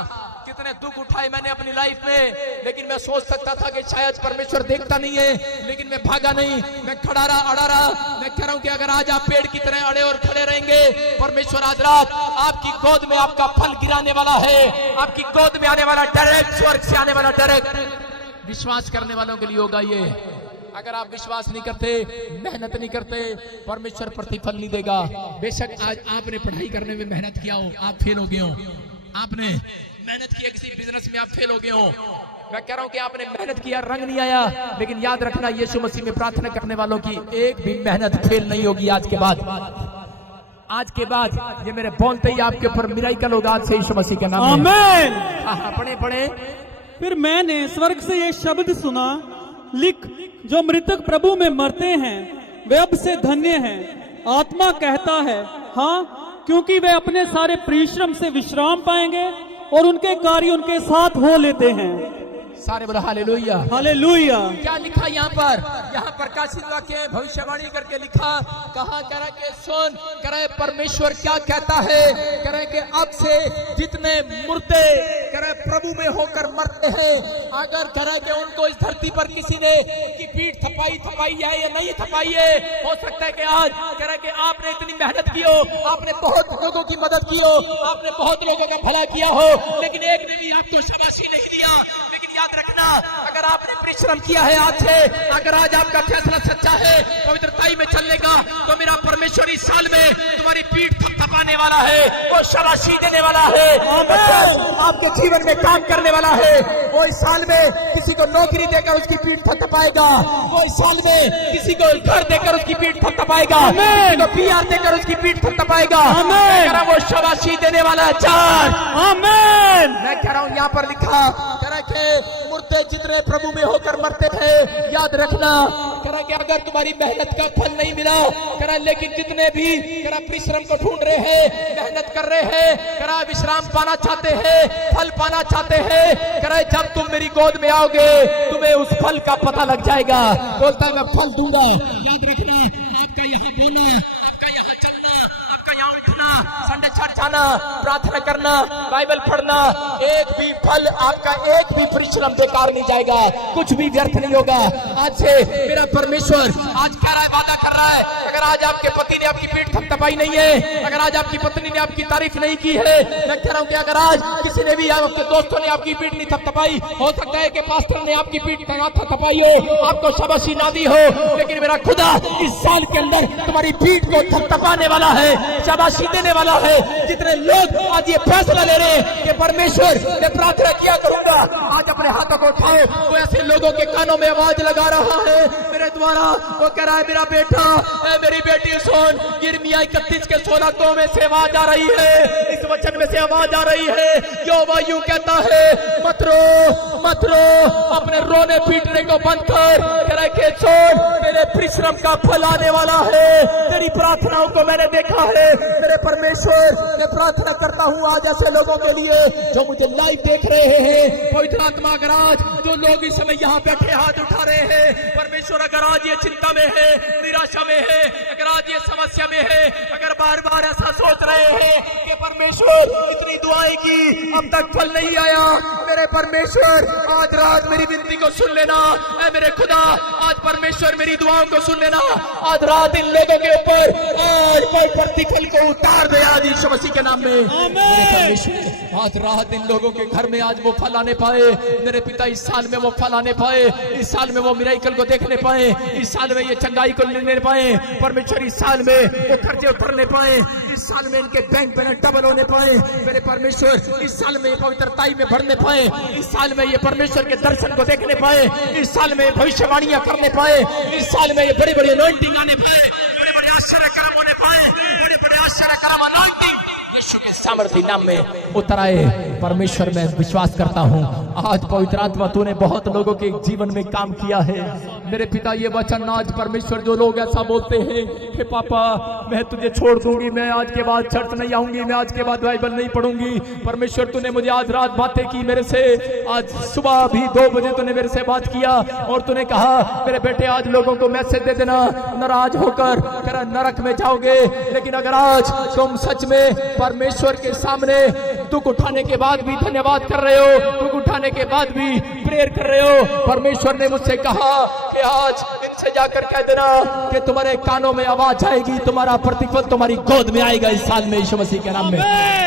कितने दुख उठाए मैंने अपनी लाइफ में, लेकिन मैं सोच सकता था कि शायद परमेश्वर देखता नहीं है, लेकिन मैं भागा नहीं, मैं खड़ा रहा, अड़ा रहा। मैं कह रहा हूं कि अगर आज आप पेड़ की तरह अड़े और खड़े रहेंगे, परमेश्वर आज रात आपकी गोद में आपका फल गिराने वाला है। आपकी गोद में आने वाला डायरेक्ट, स्वर्ग से आने वाला डायरेक्ट। विश्वास करने वालों के लिए होगा ये। अगर आप विश्वास नहीं करते, मेहनत नहीं करते, परमेश्वर प्रतिफल नहीं देगा। बेशक आज आपने पढ़ाई करने में मेहनत किया हो, आप फेल हो गए हो, आपने मेहनत किया किसी बिजनेस में, आप फेल हो गए हो। मैं कह रहा हूं कि आपने मेहनत किया, रंग नहीं आया, लेकिन याद रखना यीशु मसीह में प्रार्थना करने वालों की एक भी मेहनत फेल नहीं होगी आज के बाद। आज के बाद ये मेरे बोलते ही आपके ऊपर मिराकल होगा आज से यीशु मसीह के नाम में। आमीन। पढ़े पढ़े। फिर मैंने स्वर्ग से ये शब्द सुना, लिख जो मृतक प्रभु में मरते हैं वे अब से धन्य हैं। आत्मा कहता है हाँ, क्योंकि वे अपने सारे परिश्रम से विश्राम पाएंगे और उनके कार्य उनके साथ हो लेते हैं। सारे बोला हालेलुया। हालेलुया। क्या लिखा यहाँ पर? यहाँ प्रकाशित वाक्य भविष्यवाणी करके लिखा, कहा करे के सुन, करे परमेश्वर क्या कहता है, करे के अब से जितने मुर्दे करे प्रभु में होकर मरते हैं, अगर करे के उनको इस धरती पर किसी ने उनकी पीठ थपाई है या नहीं थपाई है, हो सकता है कि आज करे के आपने इतनी मेहनत की हो, आपने बहुत लोगों की मदद की हो, आपने बहुत लोगों का भला किया हो, लेकिन एक ने भी आपको शाबाशी नहीं दिया। याद रखना अगर आपने परिश्रम किया है आज से, अगर आज आपका फैसला सच्चा है, पवित्रताई में चलने का, तो मेरा परमेश्वर इस साल में तुम्हारी पीठ थपथपाने वाला है, वो शाबाशी देने वाला है, आपके जीवन में काम करने वाला है। वो इस साल में किसी को नौकरी देकर उसकी पीठ थपथपाएगा, वो इस साल में किसी को घर देकर उसकी पीठ थपथपाएगा, किसी को पीआर देकर उसकी पीठ थपथपाएगा। वो शाबाशी देने वाला है। चार आमीन। मैं कह रहा हूँ यहाँ पर लिखा कुत्ते जितने प्रभु में होकर मरते थे, याद रखना करा कि अगर तुम्हारी मेहनत का फल नहीं मिला करा, लेकिन जितने भी करा परिश्रम को ढूंढ रहे हैं, मेहनत कर रहे हैं, करा विश्राम पाना चाहते हैं, फल पाना चाहते हैं, करा जब तुम मेरी गोद में आओगे तुम्हें उस फल का पता लग जाएगा। बोलता मैं फल दूंगा। याद रखना, आपका यहाँ बोलना, आपका यहाँ चलना, आपका यहाँ उठना, संडे चर्च आना, प्रार्थना करना, बाइबल पढ़ना, एक भी फल आपका, एक भी परिश्रम बेकार नहीं जाएगा, कुछ भी व्यर्थ नहीं होगा। आज से मेरा परमेश्वर आज कह रहा है, वादा कर रहा है, अगर आज आपके पति ने आपकी पीठ थपथपाई नहीं है, अगर आज आपकी पत्नी ने आपकी तारीफ नहीं की है, मैं कह रहा हूं कि अगर आज किसी ने भी आपके दोस्तों ने आपकी पीठ नहीं थपथपाई, हो सकता है कि पास्टर ने आपकी पीठ थपथपाई हो, आपको शाबाशी ना दी हो, लेकिन मेरा खुदा इस साल के अंदर तुम्हारी पीठ को थपथपाने वाला है, शाबाशी देने वाला है। जितने लोग आज ये फैसला ले रहे हैं कि परमेश्वर मैं प्रार्थना किया करूंगा, आज अपने हाथों को उठाओ। वो ऐसे लोगों के कानों में आवाज लगा रहा है मेरे द्वारा, वो कह रहा है मेरा बेटा, मेरी बेटी सुन, यिर्मयाह 31:16 में से आवाज आ रही है, इस वचन में से आवाज आ रही है, यहोवा यूं कहता है मत रो मत रो, अपने रोने पीटने को बंद कर, कह रहा है कि सुन मेरे परिश्रम का फल आने वाला है, तेरी प्रार्थनाओं को मैंने देखा है। मेरे परमेश्वर मैं प्रार्थना करता हूँ आज ऐसे लोगों के लिए जो मुझे लाइव देख रहे हैं, पवित्र आत्मा अगर आज जो लोग इस समय यहाँ बैठे हाथ उठा रहे हैं, परमेश्वर अगर आज ये चिंता में है, निराशा में है, अगर आज ये समस्या में है, अगर बार बार ऐसा सोच रहे हैं कि परमेश्वर इतनी दुआएं की अब तक फल नहीं आया, मेरे परमेश्वर आज रात मेरी विनती को सुन लेना, मेरे खुदा आज परमेश्वर मेरी दुआओं को सुन लेना, आज रात इन लोगों के ऊपर आज प्रतिफल को उतार दे आज यीशु मसीह के नाम में। मेरे परमेश्वर आज रात इन लोगों के घर में आज वो फल आने पाए, मेरे पिता इस साल में वो फल आने पाए, इस साल में वो मिराकल को देखने पाए, इस साल में ये चंगाई को लेने पाए, परमेश्वर इस साल में वो खर्चे उतरने पाए, इस साल में इनके बैंक बैलेंस डबल होने पाए, मेरे परमेश्वर इस साल में पवित्रताई में भरने पाए, इस साल में ये परमेश्वर के दर्शन को देखने पाए, इस साल में भविष्यवाणियां करने पाए, इस साल में ये बड़ी बड़ी अनॉइंटिंग आने पाए, बड़े बड़े आश्चर्य कर्म होने पाए, बड़े बड़े आश्चर्य कर्म अनॉइंटिंग यीशु के सामर्थ्य नाम में उतर आए। परमेश्वर मैं विश्वास करता हूँ आज पवित्र आत्मा तूने बहुत लोगों के जीवन में काम किया है। मेरे पिता ये वचन आज परमेश्वर जो लोग ऐसा बोलते हैं कि पापा मैं तुझे छोड़ दूंगी, मैं आज के बाद चर्च नहीं आऊंगी, मैं आज के बाद बाइबल नहीं पढ़ूंगी, परमेश्वर तूने मुझे आज रात बातें की मेरे से, आज सुबह भी 2 बजे तूने मेरे से बात किया और तूने कहा मेरे बेटे आज लोगों को मैसेज दे देना, नाराज होकर नरक में जाओगे, लेकिन अगर आज तुम सच में परमेश्वर के सामने दुख उठाने के बाद भी धन्यवाद कर रहे हो, दुख उठाने के बाद भी प्रेयर कर रहे हो, परमेश्वर ने मुझसे कहा कि आज इनसे जाकर कह देना कि तुम्हारे कानों में आवाज आएगी, तुम्हारा प्रतिफल तुम्हारी गोद में आएगा इस साल में यीशु मसीह के नाम में।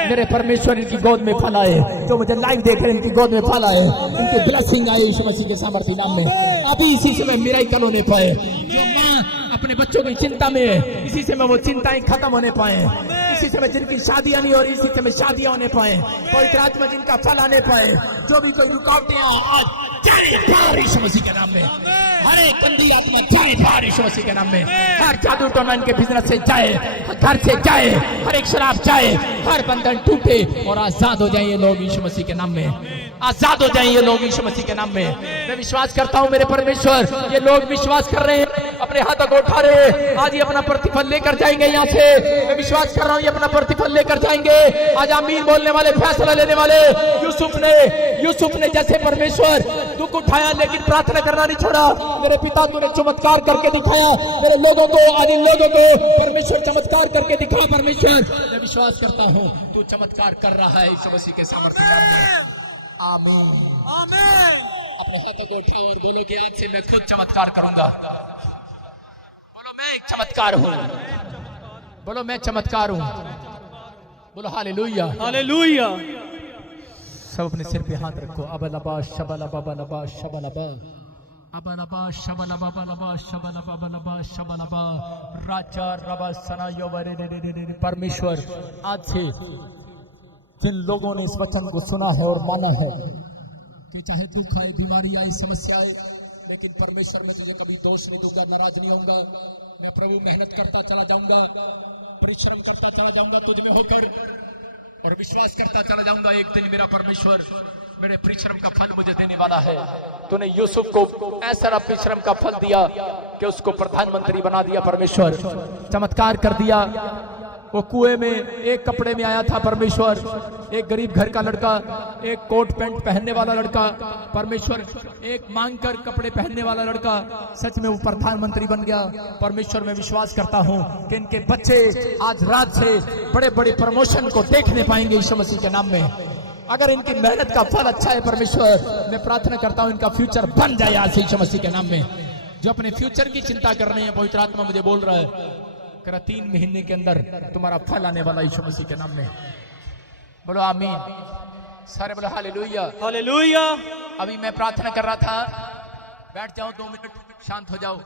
मेरे परमेश्वर इनकी गोद में फल आए, जो मुझे लाइव देख रहे हैं इनकी गोद में फल आए, इनकी ब्लेसिंग आए यीशु मसीह के सामर्थ्य नाम में। अभी इसी समय मिराकल होने पाए, जो माँ अपने बच्चों की चिंता में है इसी समय वो चिंताएं खत्म होने पाए, इसी समय जिनकी शादियां नहीं हो रही इसी समय शादियां होने पाए, पवित्र आत्मा जिनका फल आने पाए, जो भी कोई रुकावटें आज जाए बाहर यीशु मसीह के नाम में, हर एक गंदी आत्मा जाए बाहर यीशु मसीह के नाम में, हर जादू टोना इनके बिजनेस से जाए, घर से जाए, हर एक शराब जाए, हर बंधन टूटे और आजाद हो जाए ये लोग यीशु मसीह के नाम में, आजाद हो जाए ये लोग यीशु मसीह के नाम में। मैं विश्वास करता हूँ मेरे परमेश्वर ये लोग विश्वास कर रहे हैं, अपने हाथों को उठा रहे हैं, आज ये अपना प्रतिफल लेकर जाएंगे यहाँ से, मैं विश्वास कर रहा हूँ ये अपना प्रतिफल लेकर जाएंगे। आज आमीन बोलने वाले, फैसला लेने वाले यूसुफ ने जैसे परमेश्वर दुख उठाया लेकिन प्रार्थना करना नहीं छोड़ा, मेरे पिता तूने चमत्कार करके दिखाया मेरे लोगों को, आज इन लोगों को परमेश्वर चमत्कार करके दिखा। परमेश्वर मैं विश्वास करता हूँ तू चमत्कार कर रहा है यीशु मसीह के सामर्थ्य में। आमीन आमीन। अपने हाथों को उठाओ और बोलो कि आज से मैं खुद चमत्कार करूंगा। बोलो मैं एक चमत्कार हूँ, बोलो मैं चमत्कार हूँ, बोलो हालेलुया हालेलुया। सब अपने सिर पे हाथ रखो। अबलबा शबलबा बलबा शबलबा अबलबा शबलबा बलबा शबलबा बलबा शबलबा राजा रबा सनायो वरे रे। परमेश्वर आज से जिन लोगों ने इस वचन को सुना है और माना है कि चाहे दुख आए, बीमारी आई, समस्या आए, लेकिन परमेश्वर में तुझे कभी दोष नहीं दूंगा, नाराज नहीं होऊंगा। मैं प्रभु मेहनत करता चला जाऊंगा, परिश्रम करता चला जाऊंगा तुझ में होकर, और विश्वास करता चला जाऊंगा एक दिन मेरा परमेश्वर मेरे परिश्रम का फल मुझे देने वाला है। तूने यूसुफ को ऐसा परिश्रम का फल दिया कि उसको प्रधानमंत्री बना दिया परमेश्वर, चमत्कार कर दिया। वो कुएं में एक कपड़े में आया था परमेश्वर, एक गरीब घर का लड़का, एक कोट पैंट पहनने वाला लड़का परमेश्वर, एक मांगकर कपड़े पहनने वाला लड़का, सच में वो प्रधानमंत्री बन गया। परमेश्वर मैं विश्वास करता हूं कि इनके बच्चे आज रात से बड़े बड़े प्रमोशन को देखने पाएंगे यीशु मसीह के नाम में। अगर इनकी मेहनत का फल अच्छा है परमेश्वर, मैं प्रार्थना करता हूं इनका फ्यूचर बन जाए आज यीशु मसीह के नाम में। जो अपने फ्यूचर की चिंता कर रहे हैं, पवित्र आत्मा मुझे बोल रहा है 3 महीने के अंदर तुम्हारा फल आने वाला यीशु मसीह के नाम में। बोलो आमीन, सारे बोलो हालेलुया हालेलुया। अभी मैं प्रार्थना कर रहा था, बैठ जाओ 2 मिनट, शांत हो जाओ।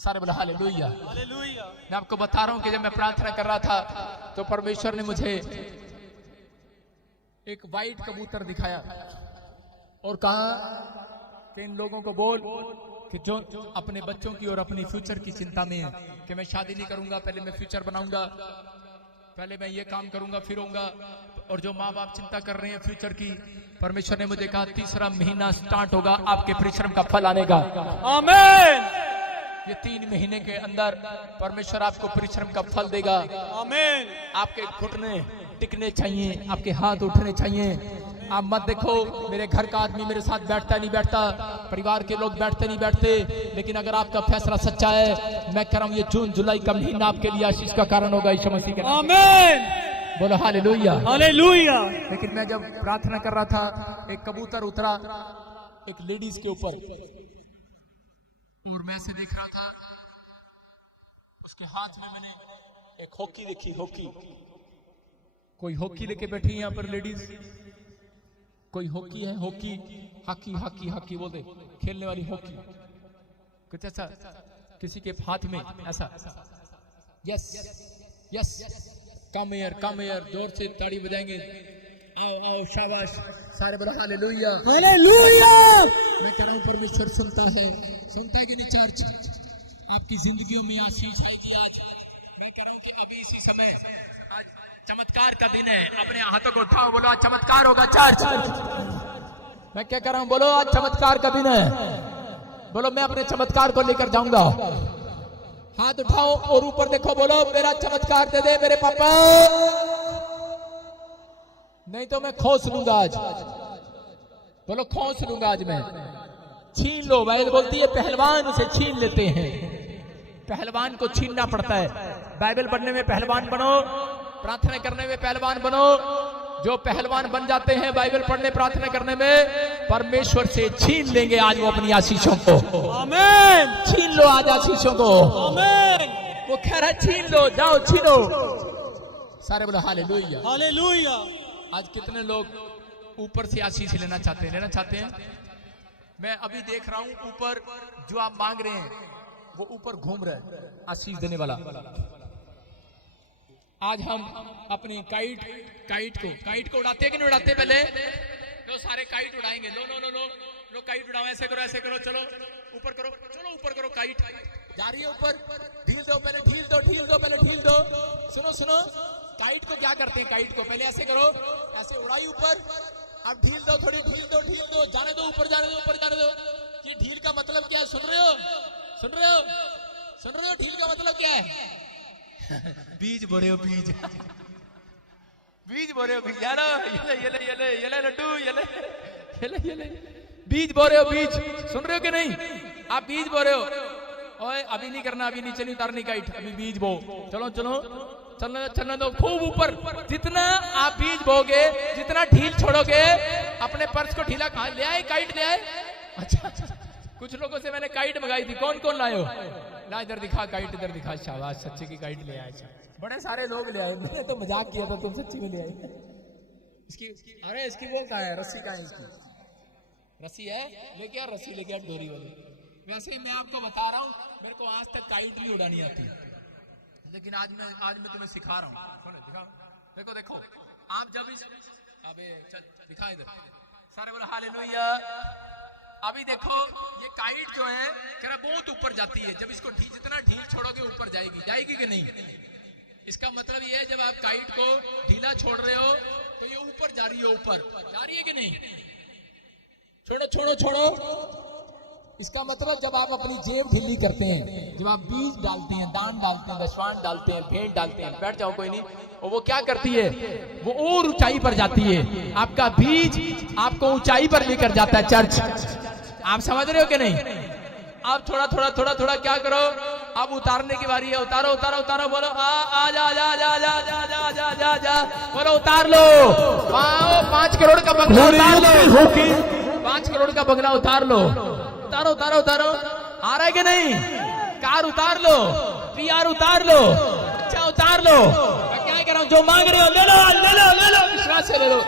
सारे बोलो हालेलुया हालेलुया। मैं आपको बता रहा हूं कि जब मैं प्रार्थना कर रहा था तो परमेश्वर ने मुझे एक वाइट कबूतर दिखाया और कहा कि इन लोगों को बोल कि जो अपने बच्चों की और अपनी फ्यूचर की चिंता में है कि मैं शादी नहीं करूंगा, पहले मैं फ्यूचर बनाऊंगा, पहले मैं ये काम करूंगा फिर होऊंगा। और जो माँ बाप चिंता कर रहे हैं फ्यूचर की, परमेश्वर ने मुझे कहा 3रा महीना स्टार्ट होगा, आपके परिश्रम का फल आने का। आमीन। ये 3 महीने के अंदर परमेश्वर आपको परिश्रम का फल देगा। आमीन। आपके घुटने टिकने चाहिए, आपके हाथ उठने चाहिए। आप मत देखो मेरे घर का आदमी मेरे साथ बैठता नहीं बैठता, परिवार के लोग बैठते नहीं बैठते, लेकिन अगर आपका फैसला सच्चा है, मैं कह रहा हूं ये जून जुलाई का महीना आपके लिए आशीष का कारण होगा यीशु मसीह के नाम। आमीन। बोलो हालेलुया हालेलुया। लेकिन मैं जब प्रार्थना कर रहा था, एक कबूतर उतरा एक लेडीज के ऊपर, और मैं से देख रहा था, उसके हाथ में मैंने एक हॉकी देखी। हॉकी, कोई हॉकी लेके बैठी है यहाँ पर लेडीज, कोई हॉकी है, हॉकी हॉकी हॉकी हॉकी बोलते, खेलने वाली हॉकी, कुछ ऐसा किसी के हाथ में ऐसा। यस यस, कम हियर, जोर से ताड़ी बजाएंगे। आओ आओ, शाबाश, सारे बोलो हालेलुया हालेलुया। मैं कह रहा हूं परमेश्वर सुनता है कि नहीं चर्च? आपकी जिंदगियों में आशीष आएगी आज। मैं कह रहा हूं कि अभी इसी समय आज चमत्कार का दिन है। अपने हाथों को उठाओ, बोलो आज चमत्कार होगा चर्च। मैं क्या कह रहा हूं? बोलो आज चमत्कार का दिन है। बोलो मैं अपने चमत्कार को लेकर जाऊंगा। हाथ उठाओ और ऊपर देखो, बोलो मेरा चमत्कार दे दे मेरे पापा, नहीं तो मैं खोस लूंगा आज। बोलो खोस लूंगा आज मैं, छीन लो। बाइबल बोलती है पहलवान उसे छीन लेते हैं, पहलवान को छीनना पड़ता है। बाइबल पढ़ने में पहलवान बनो, प्रार्थना करने में पहलवान बनो। जो पहलवान बन जाते हैं बाइबल पढ़ने प्रार्थना करने में, परमेश्वर से छीन लेंगे आज वो अपनी आशीषों को। आमीन। छीन लो आज आशीषों को। आमीन। वो कह रहा है छीन लो, जाओ छीनो। सारे बोलो हालेलुया हालेलुया। आज कितने लोग ऊपर से आशीष लेना चाहते हैं? मैं अभी देख रहा हूं ऊपर जो आप मांग रहे हैं वो ऊपर घूम रहा है आशीष देने वाला। आज हम अपनी काइट को उड़ाते हैं कि नहीं उड़ाते? पहले लो सारे काइट उड़ाएंगे। लो लो लो लो लो काइट उड़ाओ, ऐसे करो, चलो ऊपर करो, काइट जा रही है ऊपर। ढील दो, पहले ढील दो। सुनो, काइट को क्या करते हैं? काइट को पहले ऐसे करो, ऐसे उड़ाई ऊपर, अब ढील दो, थोड़ी ढील दो, जाने दो, ऊपर जाने दो। ये ढील का मतलब क्या है? सुन रहे हो? ढील का मतलब क्या है? बीज बो रहे हो, बीज बो रहे हो, ये ले लड्डू, ये ले बीज बो रहे हो, बीज। सुन रहे हो कि नहीं? आप बीज बो रहे हो। ओए अभी नहीं करना, अभी नीचे नहीं उतारनी काइट, अभी बीज बो। चलने दो खूब ऊपर। जितना आप बीज बोगे, जितना ढील छोड़ोगे, अपने पर्स को ढीला कहाँ ले आए? काइट ले आए। अच्छा, कुछ लोगों से मैंने काइट मंगाई थी। कौन लाए हो? ला इधर दिखा, काइट इधर दिखा। शाबाश, सच्चे की काइट ले आए। बड़े सारे लोग ले आए। मैंने तो मजाक किया था, तुम सच्ची में ले आए। इसकी वो कहाँ है? रस्सी कहाँ है? इसकी रस्सी है, लेके यार रस्सी लेके डोरी वाली। वैसे ही मैं आपको बता रहा हूँ, मेरे को आज तक काइट नहीं उड़ानी आती, लेकिन आज मैं तुम्हें सिखा रहा हूँ। देखो आप जब अबे दिखा इधर, सारे बोलो हालेलुया। अभी देखो ये काइट जो है बहुत ऊपर जाती है। जब इसको जितना ढील छोड़ोगे ऊपर जाएगी कि नहीं? इसका मतलब ये है जब आप काइट को ढीला छोड़ रहे हो तो ये ऊपर जा रही है, ऊपर जा रही है कि नहीं? छोड़ो छोड़ो छोड़ो। इसका मतलब जब आप अपनी जेब ढीली करते हैं, जब आप बीज डालते हैं, दान डालते हैं, दशवान डालते हैं, भेंट डालते हैं, बैठ जाओ कोई नहीं, और वो क्या करती है, वो और ऊंचाई पर जाती है। आपका बीज आपको ऊंचाई पर लेकर जाता है चर्च। आप समझ रहे हो कि नहीं? आप थोड़ा थोड़ा थोड़ा थोड़ा क्या करो, अब उतारने की बारी है। उतारो उतारो उतारो, बोलो आ जा जा जा जा जा जा जा जा जा, बोलो उतार लो। 5 करोड़ का बंगला उतार लो, 5 करोड़ का बंगला उतार लो। उतारो उतारो उतारो, आ रहा है कि नहीं? कार उतार लो, PR उतार लो, अच्छा उतार लो। मैं क्या कह रहा हूं, जो मांग रहे हो ले लो ले लो ले लो, विश्वास से ले लो।